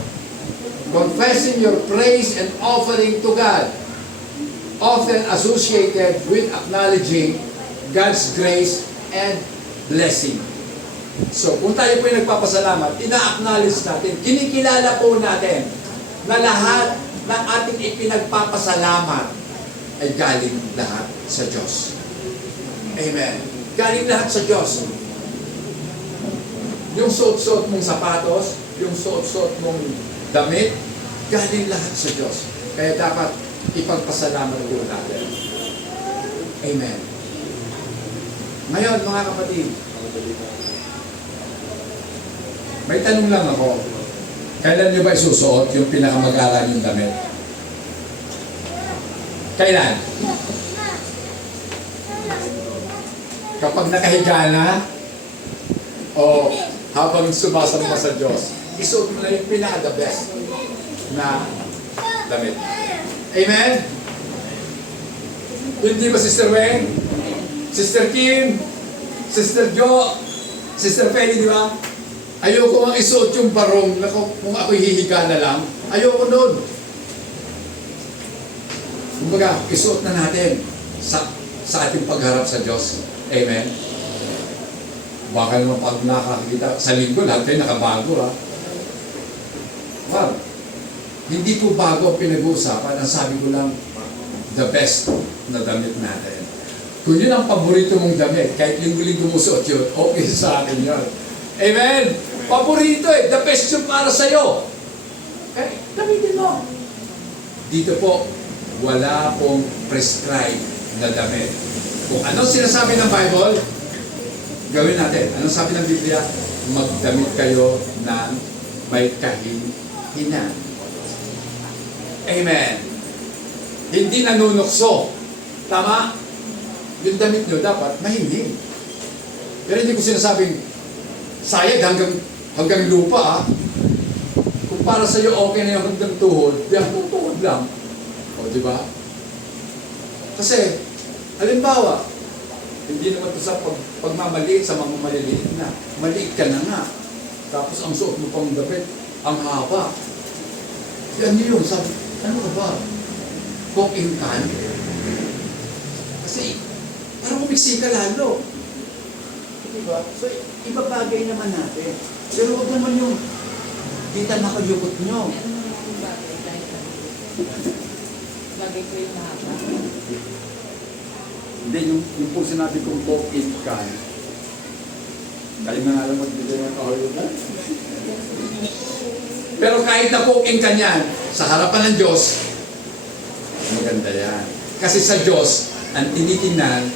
Confessing your praise and offering to God, often associated with acknowledging God's grace and blessing. So, kung tayo po yung nagpapasalamat, ina-acknowledge natin, kinikilala po natin na lahat ng ating ipinagpapasalamat ay galing lahat sa Diyos. Amen. Galing lahat sa Diyos. Yung suot-suot mong sapatos, yung suot-suot mong damit, galing lahat sa Diyos. Kaya dapat ipagpasalamat po natin. Amen. Ngayon, mga kapatid, may tanong lang ako. Kailan nyo ba isusuot yung pinakamag-aral yung damit? Kailan? Kapag nakahiga na, o habang sumasamba sa Diyos, isuot mo na yung pinaka-the best na damit. Amen? Hindi ba Sister Weng? Sister Kim? Sister Jo? Sister Penny, di ba? Ayoko nga isuot yung barong na kung ako'y hihiga na lang. Ayoko nun. Kumbaga, isuot na natin sa ating pagharap sa Diyos. Amen? Baka naman pag nakakita sa linggo, lahat kayo nakabago, ha? Well, hindi po bago ang pinag-uusapan. Ang sabi ko lang, the best na damit natin. Kung yun ang paborito mong damit, kahit linggo-linggo mo suot yun, okay sa akin yun. Amen? Paborito eh, the best yun para sa'yo. Eh, gamitin mo. Dito po, wala pong prescribed na damit. Kung ano sinasabi ng Bible, gawin natin. Anong sabi ng Biblia? Magdamit kayo ng may kahihinan. Amen. Hindi nanunukso. Tama? Yung damit nyo dapat mahinig. Pero hindi ko sinasabing sayag hanggang lupa, ah. Kung para sa iyo okay na yung hanggang tuhod, di hanggang tuhod lang. O, di ba? Kasi, halimbawa, hindi naman ito sa pagmamaliit sa mga maliliit na. Maliit ka na nga. Tapos ang suot mo pang damit, ang haba. Yan yun, sabi, ano ka ba? Cooking can? Kasi, parang kumiksi ka lalo. Diba? So, ibabagay naman natin. Pero huwag naman yung kita nakayukot nyo. Bagay ko yung mahaba. Hindi, yung po sinabi kong cooking can. Kayo na nga lang magbigay ng kahulugan. Pero kahit na cooking can yan, sa harapan ng Diyos, maganda yan. Kasi sa Diyos, ang tinitingnan,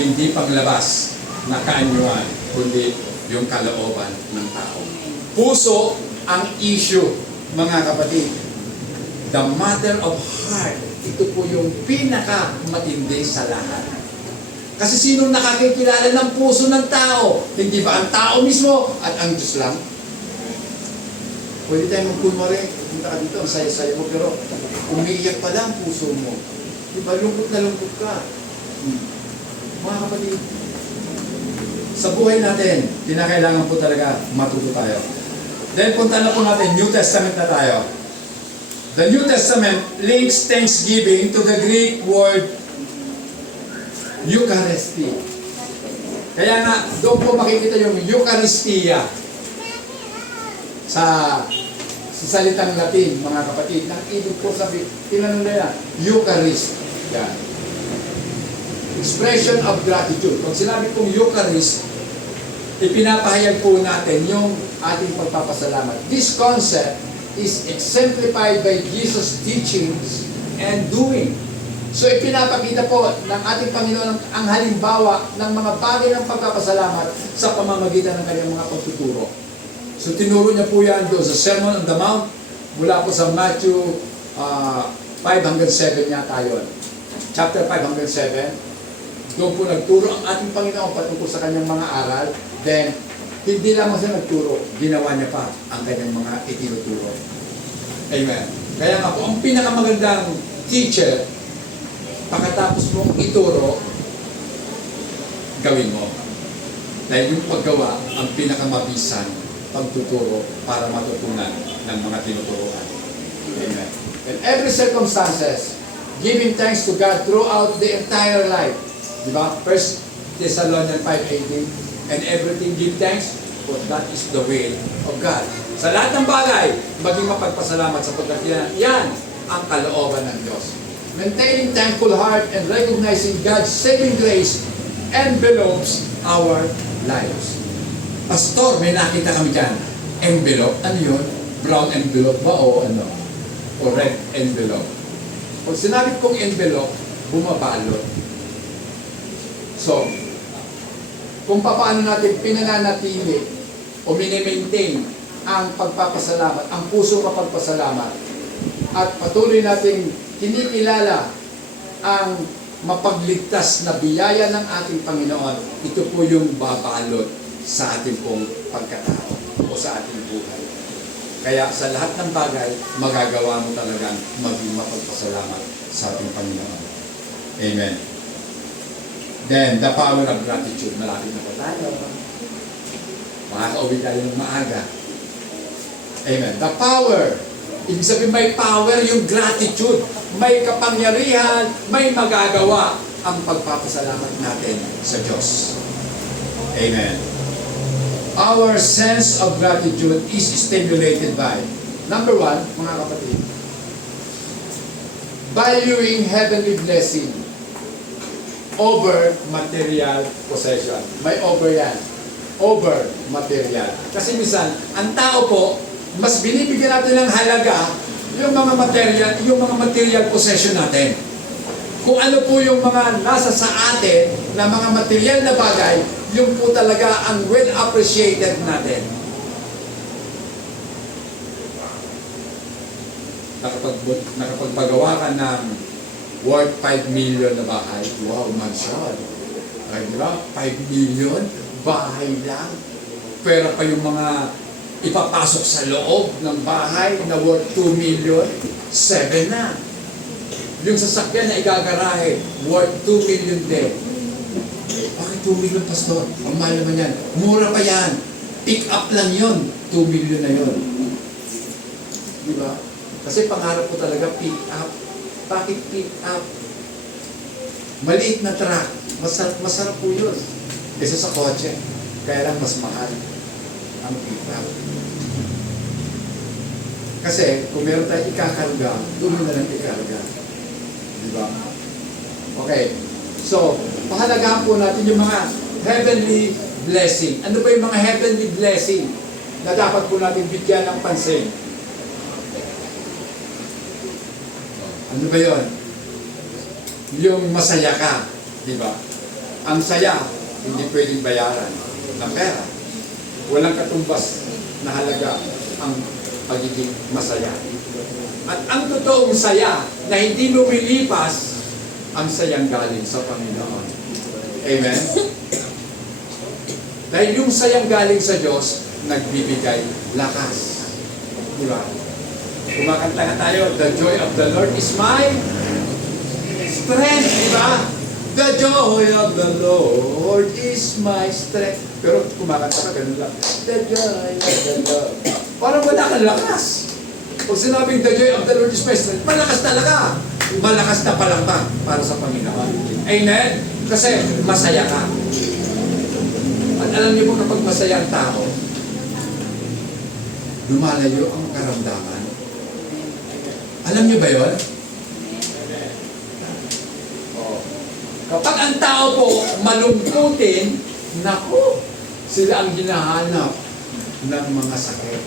hindi panglabas na kaanyuan, kundi yung kalooban ng tao. Puso ang issue, mga kapatid. The matter of heart, ito po yung pinakamatindi sa lahat. Kasi sino nakakikilala ng puso ng tao? Hindi ba ang tao mismo at ang Diyos lang? Pwede tayong magkunwari, punta ka dito, ang saya-saya mo, pero umiiyak pala ang puso mo. Di ba, lungkot na lungkot ka. Mga kapatid, sa buhay natin, kinakailangan po talaga matuto tayo. Then punta na po natin, New Testament na tayo. The New Testament links thanksgiving to the Greek word Eucharistia. Kaya nga, doon po makikita yung Eucharistia sa salitang Latin, mga kapatid. Nang ibig po sabi, tinanong na yan, Eucharist. Yan. Expression of gratitude. Pag sinabi pong Eucharist, ipinapahayag po natin yung ating pagpapasalamat. This concept is exemplified by Jesus' teachings and doing. So ipinapakita po ng ating Panginoon ang halimbawa ng mga bagay ng pagpapasalamat sa pamamagitan ng kanyang mga pagtuturo. So tinuro niya po yan doon sa Sermon on the Mount, mula po sa Matthew 5 hanggang 7 yata yun. Chapter 5 hanggang 7. Doon po nagturo ang ating Panginoon patungkol sa kanyang mga aral. Then, hindi lamang siya nagturo, ginawa niya pa ang kanyang mga itinuturo. Amen. Kaya nga po, ang pinakamagandang teacher, pagkatapos mong ituro, gawin mo. Dahil yung paggawa, ang pinakamabisan, pagtuturo para matutunan ng mga tinuturuan. Amen. In every circumstances, giving thanks to God throughout the entire life. Diba? 1 Thessalonians 5:18, and everything give thanks, for that is the will of God. Sa lahat ng bagay, maging mapagpasalamat sapagkat yan ang kalooban ng Diyos. Maintaining thankful heart and recognizing God's saving grace envelopes our lives. Pastor, may nakita kami dyan. Envelope, ano yun? Brown envelope ba o ano? O red envelope? Pag sinabi kong envelope, bumabalot. So, kung paano natin pinananatili o mini-maintain ang pagpapasalamat, ang puso kapagpasalamat, at patuloy nating kinikilala ang mapagligtas na biyaya ng ating Panginoon, ito po yung babalot sa ating pong pagkatao o sa ating buhay. Kaya sa lahat ng bagay, magagawa mo talagang maging mapagpasalamat sa ating Panginoon. Amen. Then, the power of gratitude. Malapit na po tayo. Makakauwi tayo ng maaga. Amen. The power. Ibig sabihin may power yung gratitude. May kapangyarihan, may magagawa ang pagpapasalamat natin sa Diyos. Amen. Our sense of gratitude is stimulated by, number one, mga kapatid, valuing heavenly blessing over material possession. May over yan. Over material. Kasi minsan, ang tao po, mas binibigyan natin ng halaga yung mga material possession natin. Kung ano po yung mga nasa sa atin na mga material na bagay, yung po talaga ang well appreciated natin. Nakapagpagawa ka ng worth 5 million na bahay. Wow, mansyon. Ay, di ba? 5 million? Bahay lang. Pero pa yung mga ipapasok sa loob ng bahay na worth 2 million, 7 na. Yung sasakyan na igagarahe, worth 2 million din. Bakit 2 million, Pastor? Ang mahal naman yan. Mura pa yan. Pick up lang yun. 2 million na yun. Di ba? Kasi pangarap ko talaga pick up. Bakit pick up? Maliit na truck. Masarap po yun. Kesa sa kotse. Kaya lang mas mahal ang pick up. Kasi kung meron tayong ikakarga, doon na lang ikarga. Diba? Okay. So, pahalagahan po natin yung mga heavenly blessing. Ano ba yung mga heavenly blessing na dapat po natin bigyan ng pansin? Ano ba yun? Yung masaya ka. Diba? Ang saya, hindi pwedeng bayaran ng pera. Walang katumbas na halaga ang pagiging masaya. At ang totoong saya na hindi lumilipas, ang sayang galing sa Panginoon. Amen? Dahil yung sayang galing sa Diyos, nagbibigay lakas. Diba? Kumakanta nga tayo, the joy of the Lord is my strength. Diba? The joy of the Lord is my strength. Pero kumakanta ka, ganun lang. The joy of the Lord. Parang wala kang lakas. Pag sinabing the joy of the Lord is my strength, malakas talaga. Malakas na palang ba para sa Panginoon. Amen? Kasi masaya ka. At alam niyo po kapag masaya ang tao, lumalayo ang karamdaman. Alam niyo ba yun? Kapag ang tao po malungkutin, naku, sila ang hinahanap ng mga sakit.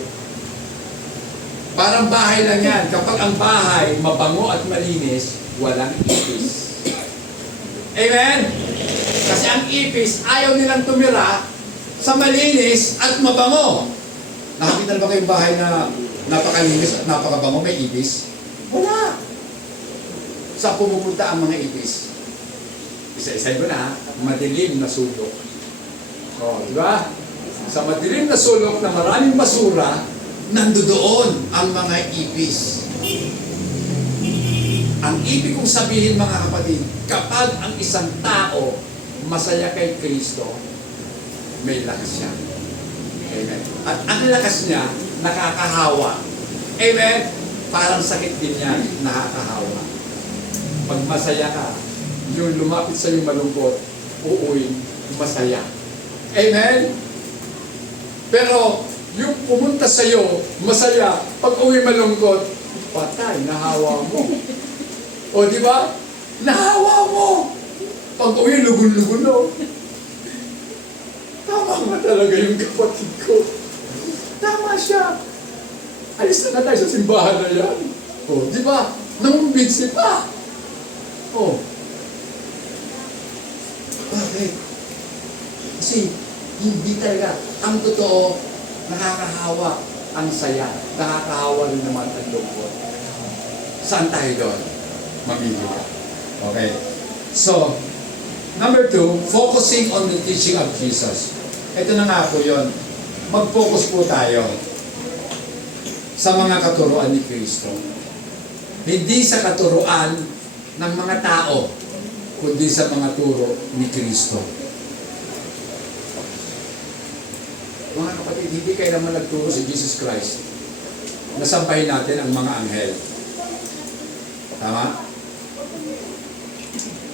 Parang bahay lang yan. Kapag ang bahay mabango at malinis, walang ipis. Amen? Kasi ang ipis, ayaw nilang tumira sa malinis at mabango. Nakakita na ba kayong bahay na napakalinis at napakabango, may ipis? Wala. Sa pumupunta ang mga ipis? Isa-isay ko na, madilim na sulok. O, di ba? Sa madilim na sulok na maraming basura, nandoon ang mga ipis. Ang ibig kong sabihin mga kapatid, kapag ang isang tao masaya kay Kristo, may lakas siya. Amen. At ang lakas niya, nakakahawa. Amen. Parang sakit din yan, nakakahawa. Pag masaya ka, yung lumapit sa yung malungkot, uuwi, masaya. Amen? Pero, yung pumunta sa iyo, masaya, pag uwi malungkot, patay, nahawa mo. O, di ba? Nahawa mo. Pag uwi, lugun-lugun, no? Tama nga talaga yung kapatid ko. Tama siya. Alis na tayo sa simbahan na yan. O, di ba? Nangumbinsi pa. O. Bakit? Kasi, hindi talaga. Ang totoo, nakakahawa ang saya. Nakakahawa rin naman ang lungkot. Saan tayo doon? Mamili ka. O, Okay. So, number 2, focusing on the teaching of Jesus. Ito na nga po yun. Mag-focus po tayo sa mga katuruan ni Kristo. Hindi sa katuruan ng mga tao, kundi sa mga turo ni Kristo. Mga kapatid, hindi kayo naman nagturo si Jesus Christ. Nasampahin natin ang mga anghel. Tama?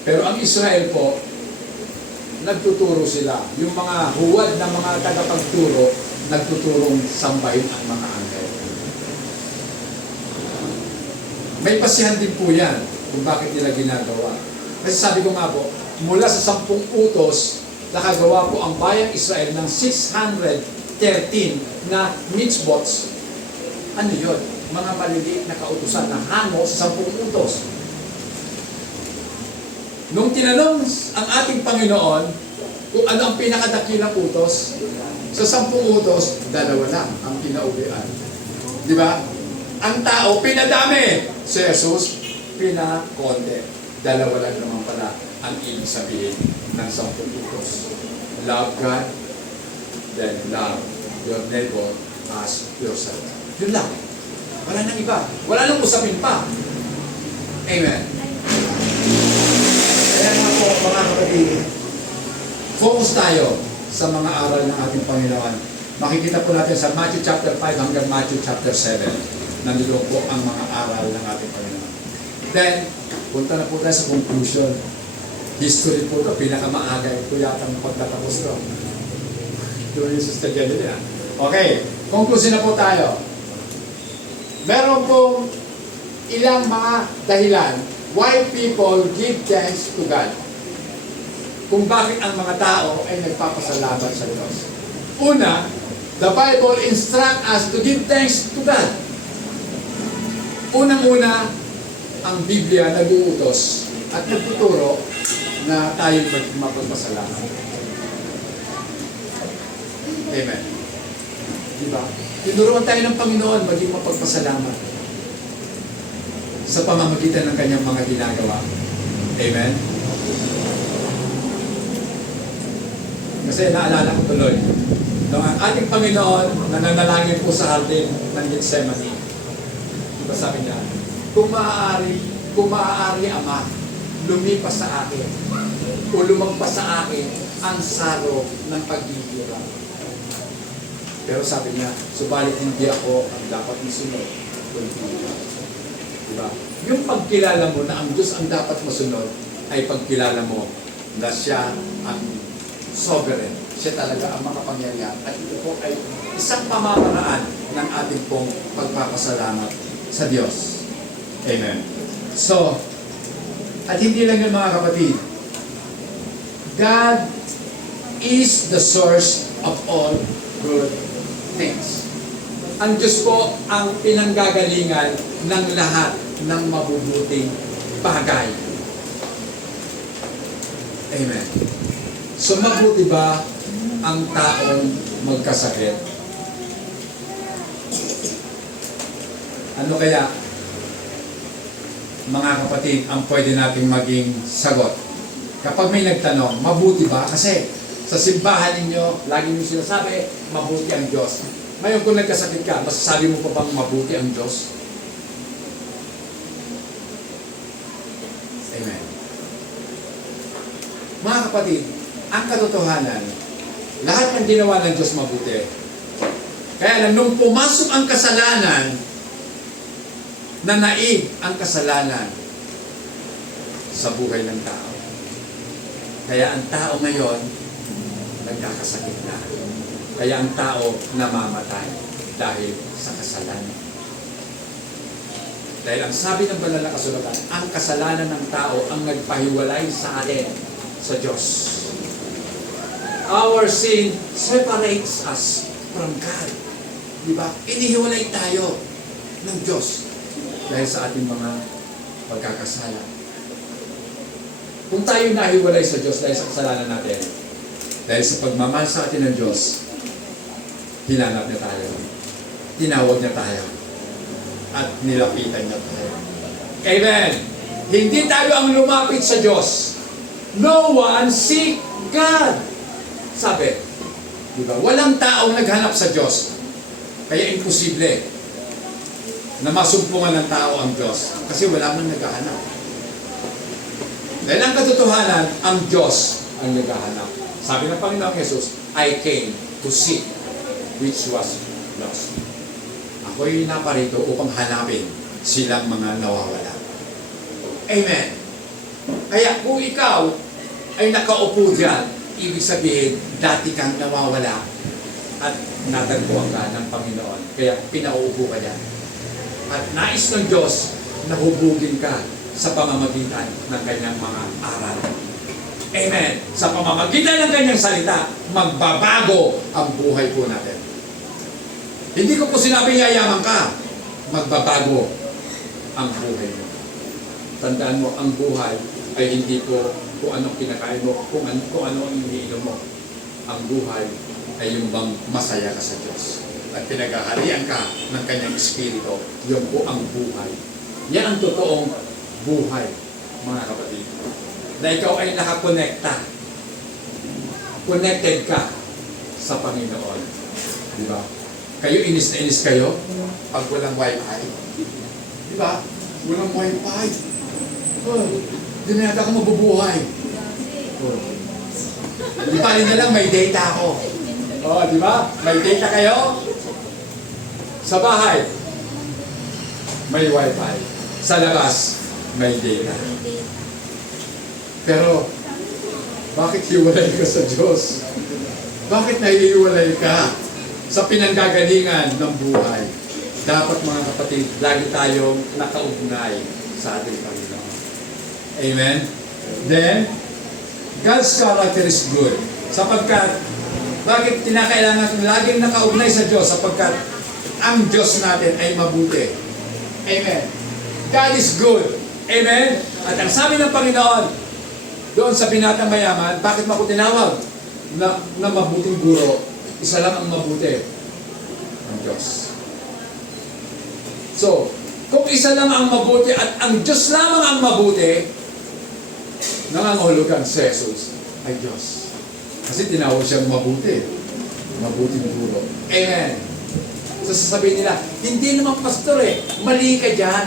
Pero ang Israel po, nagtuturo sila. Yung mga huwad na mga tagapagturo, nagtuturong sambahin ang mga anghel. May pasihan din po yan kung bakit nila ginagawa. Kasi sabi ko nga po, mula sa 10 utos, nakagawa po ang bayang Israel ng 613 na mitzvots. Ano yun? Mga maliliit na kautusan na hango sa 10 utos. Nung tinanong ang ating Panginoon kung ano ang pinakadakilang utos, sa 10 utos, 2 lang ang pinauwian. Di ba? Ang tao, pinadami. Si Jesus, pinakonde. 2 lang naman pala ang ibig sabihin ng 10 utos. Love God, then love your neighbor as yourself. Yun lang. Wala nang iba. Wala nang usapin pa. Amen. Kaya nga po, mga kapatid, focus tayo sa mga aral ng ating Panginoon. Makikita po natin sa Matthew chapter 5 hanggang Matthew chapter 7. Nandito po ang mga aral ng ating Panginoon. Then, punta na po tayo sa conclusion. History po ito, pinakamaaga ito yata ang pagtatapos ito. Ito yung Sister Jenny na. Okay, conclusion na po tayo. Meron pong ilang mga dahilan why people give thanks to God. Kung bakit ang mga tao ay nagpapasalamat sa Diyos. Una, the Bible instructs us to give thanks to God. Unang-una, ang Biblia nag-uutos at nagtuturo na tayo magpapasalamat. Amen. Diba? Tinuruan tayo ng Panginoon maging mapagpasalamat sa pamamagitan ng kanyang mga ginagawa. Amen? Kasi naalala ko tuloy, nung ang ating Panginoon nananalangin po sa hardin ng Gethsemane, diba sabi niya, kung maaari, Ama, lumipas sa akin o lumagpas sa akin ang saro ng paghihirap. Pero sabi niya, subalit hindi ako ang dapat masunod, kundi ikaw. Diba? Yung pagkilala mo na ang Diyos ang dapat masunod ay pagkilala mo na siya ang sovereign. Siya talaga ang makapangyarihan. At ito po ay isang pamamaraan ng ating pong pagpapasalamat sa Diyos. Amen. So, at hindi lang yun mga kapatid, God is the source of all good things. Ang Diyos po ang pinanggagalingan ng lahat ng mabubuting bagay. Amen. So mabuti ba ang taong magkasakit? Ano kaya, mga kapatid, ang pwede nating maging sagot? Kapag may nagtanong, mabuti ba? Kasi sa simbahan ninyo, lagi nyo sinasabi, mabuti ang Diyos. Ngayon kung nagkasakit ka, masasabi mo pa bang mabuti ang Diyos? Amen. Mga kapatid, ang katotohanan, lahat ng ginawa ng Diyos mabuti. Kaya lang, nung pumasok ang kasalanan, nanaig ang kasalanan sa buhay ng tao. Kaya ang tao ngayon, nagkakasakit na. Kaya ang tao namamatay dahil sa kasalanan. Dahil ang sabi ng banal na kasulatan, ang kasalanan ng tao ang nagpahiwalay sa atin sa Diyos. Our sin separates us from God. Diba? Inihiwalay tayo ng Diyos dahil sa ating mga pagkakasala. Kung tayo nahiwalay sa Diyos dahil sa kasalanan natin, dahil sa pagmamahal sa atin ng Diyos, hinanap niya tayo. Tinawag niya tayo. At nilapitan niya tayo. Amen! Hindi tayo ang lumapit sa Diyos. No one seek God. Sabi, di ba? Walang taong naghanap sa Diyos. Kaya imposible na masumpungan ng tao ang Diyos. Kasi wala nang naghahanap. Dahil ang katotohanan, ang Diyos ang naghahanap. Sabi ng Panginoong Jesus, I came to seek which was lost. Ako'y naparito upang hanapin silang mga nawawala. Amen. Kaya kung ikaw ay nakaupo dyan, ibig sabihin, dati kang nawawala at natagpuan ka ng Panginoon. Kaya pinauupo ka dyan. At nais ng Diyos na hubugin ka sa pamamagitan ng kanyang mga aral. Amen. Sa pamamagitan ng kanyang salita, magbabago ang buhay po natin. Hindi ko po sinabing yayaman ka. Magbabago ang buhay mo. Tandaan mo, ang buhay ay hindi po kung anong kinakain mo, kung ano ang iniinom mo. Ang buhay ay yung bang masaya ka sa Diyos. At pinaghaharian ka ng kanyang Espiritu. Yun po ang buhay. Yan ang totoong buhay, mga kapatid. Na ikaw ay nakakonekta. Connected ka sa Panginoon. Di ba? Kayo, inis na inis kayo pag walang wifi. Di ba? Walang wifi. Oh, di na yata ako mabubuhay. Oh. Di pa rin na lang, may data ako. Oh, di ba? May data kayo? Sa bahay, may wifi. Sa labas, may data. Pero, bakit hiwalay ka sa Diyos? Bakit nahihiwalay ka sa pinanggagalingan ng buhay? Dapat mga kapatid, lagi tayong nakaugnay sa ating Panginoon. Amen? Then, God's character is good. Sapagkat, bakit kinakailangan natin laging nakaugnay sa Diyos? Sapagkat, ang Diyos natin ay mabuti. Amen. God is good. Amen? At ang sabi ng Panginoon, doon sa binatang mayaman, bakit mo ako tinawag na mabuting guro? Isa lang ang mabuti. Ang Diyos. So, kung isa lang ang mabuti at ang Diyos lamang ang mabuti, nangangahulugan si Jesus ay Diyos. Kasi tinawag siyang mabuti. Mabuting guro. Amen. So sasabihin nila, hindi naman pastor mali ka dyan.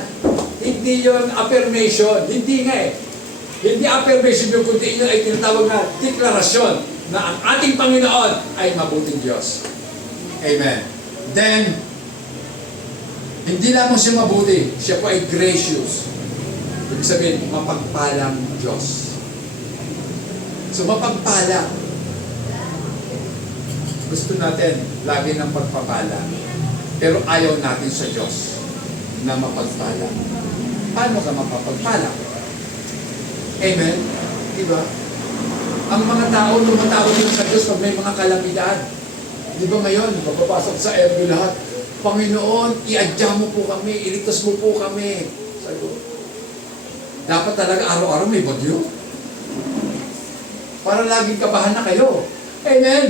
Hindi yun affirmation. Hindi nga Hindi affirmation yun, kundi yun ay tinatawag na deklarasyon na ang ating Panginoon ay mabuting Diyos. Amen. Then, hindi lamang siya mabuti, siya po ay gracious. Ibig sabihin, mapagpalang Diyos. So, mapagpala. Gusto natin lagi ng pagpapala. Pero ayaw natin sa Diyos na mapagpala. Paano ka mapapagpala? Amen? Diba? Ang mga tao, tumatawag din sa Diyos pag may mga kalamidad. Di ba ngayon, mapapasok sa FB lahat, Panginoon, i-adya mo po kami, iligtas mo po kami. Sabi ko, dapat talaga araw-araw may bagyo. Para laging kabahan na kayo. Amen?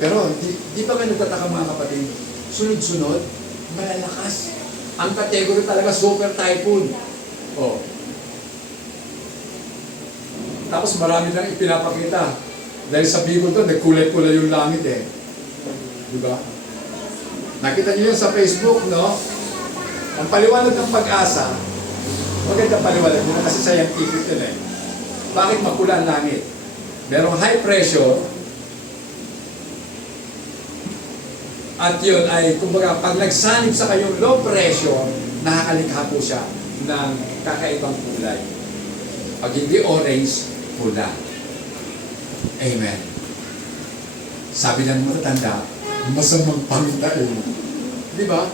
Pero, di ba kayo nagtataka mga kapatid? Sunod-sunod, malalakas. Ang category talaga, super typhoon. Oh. Tapos marami lang ipinapakita. Dahil sa Bicol doon, nagkulay-kulay yung langit Di ba? Nakita niyo yun sa Facebook, no? Ang paliwanag ng pag-asa, maganda paliwanag nila kasi scientific yun Bakit makula ang langit? Merong high pressure, at yun ay, kumbaga, pag nagsanib sa kayong low pressure, nakakalikha po siya ng kakaibang kulay. Pag hindi orange, pula. Amen. Sabi ng matatanda, masamang pangitain. Di ba?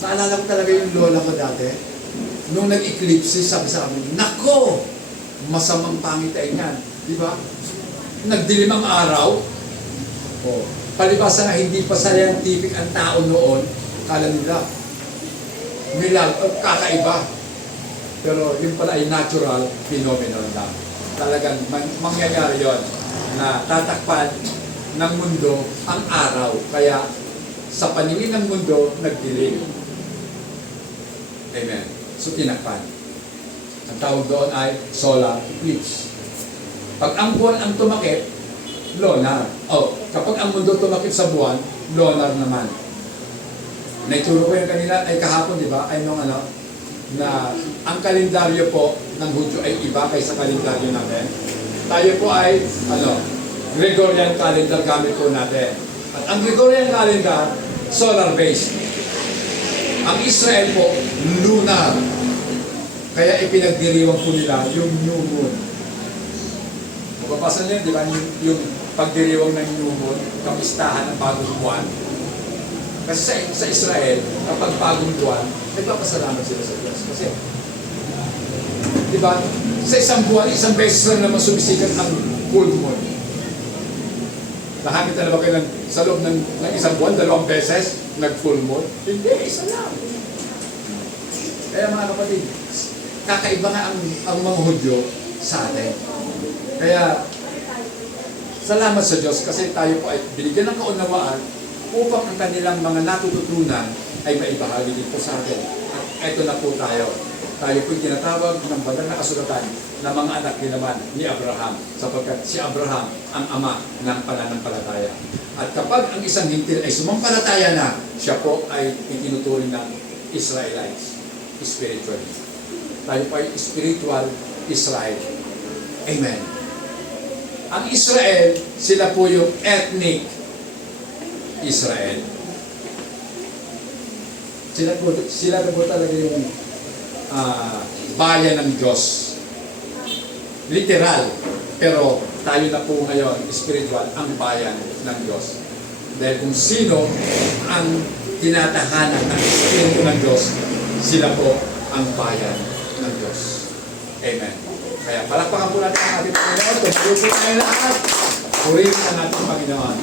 Naalala ko talaga yung lola ko dati. Nung nag-eclipse, sabi sa amin, nako! Masamang pangitain yan. Di ba? Nagdilim ang araw. Oh. Palibasa na hindi pa scientific ang tao noon, kala nila, kakaiba. Pero yun pala ay natural phenomenon lang. Talagang mangyayari yon na tatakpan ng mundo ang araw. Kaya sa paningin ng mundo, nagdilim. Amen. So tinakpan. Ang tawag doon ay solar eclipse. Pag ang buwan ang tumakip, lunar. Kapag ang mundo tumakip sa buwan, lunar naman. Naituro ko yung kanina, ay kahapon, di ba? Ay nung na ang kalendaryo po ng Hudyo ay iba kaysa kalendaryo natin. Tayo po ay, Gregorian calendar gamit po natin. At ang Gregorian calendar, solar-based. Ang Israel po, lunar. Kaya ipinagdiriwang po nila yung new moon. Mababasa niyo, di ba, yung pagdiriwang ng new moon, kamistahan ng bagong buwan. Kasi sa Israel, kapag bagong buwan, nagpapasalamat sila sa Diyos. Kasi, di ba, sa isang buwan, isang beses lang naman sumisikat ang full moon. Nakakita na ba kayo sa loob ng isang buwan, 2 beses nag-full moon? Hindi, isa lang. Kaya mga kapatid, kakaiba nga ang mga Hudyo sa atin. Kaya, salamat sa Diyos kasi tayo po ay binigyan ng kaunawaan upang ang kanilang mga natututunan ay maibahagi dito sa atin. At eto na po tayo. Tayo po'y tinatawag ng banal na kasulatan na mga anak din naman ni Abraham sapagkat si Abraham ang ama ng pananampalataya. At kapag ang isang hintil ay sumampalataya na, siya po ay itinuturing ng Israelites, spiritually. Tayo po ay spiritual Israel. Amen. Ang Israel, sila po yung ethnic Israel. Sila po talaga yung bayan ng Diyos. Literal. Pero tayo na po ngayon, spiritual, ang bayan ng Diyos. Dahil kung sino ang tinatahanan ng Espiritu ng Diyos, sila po ang bayan ng Diyos. Amen. Kaya palakpakan po natin ang ating Panginoon. Tumayo po tayo lahat. Purihin ang ating Panginoon.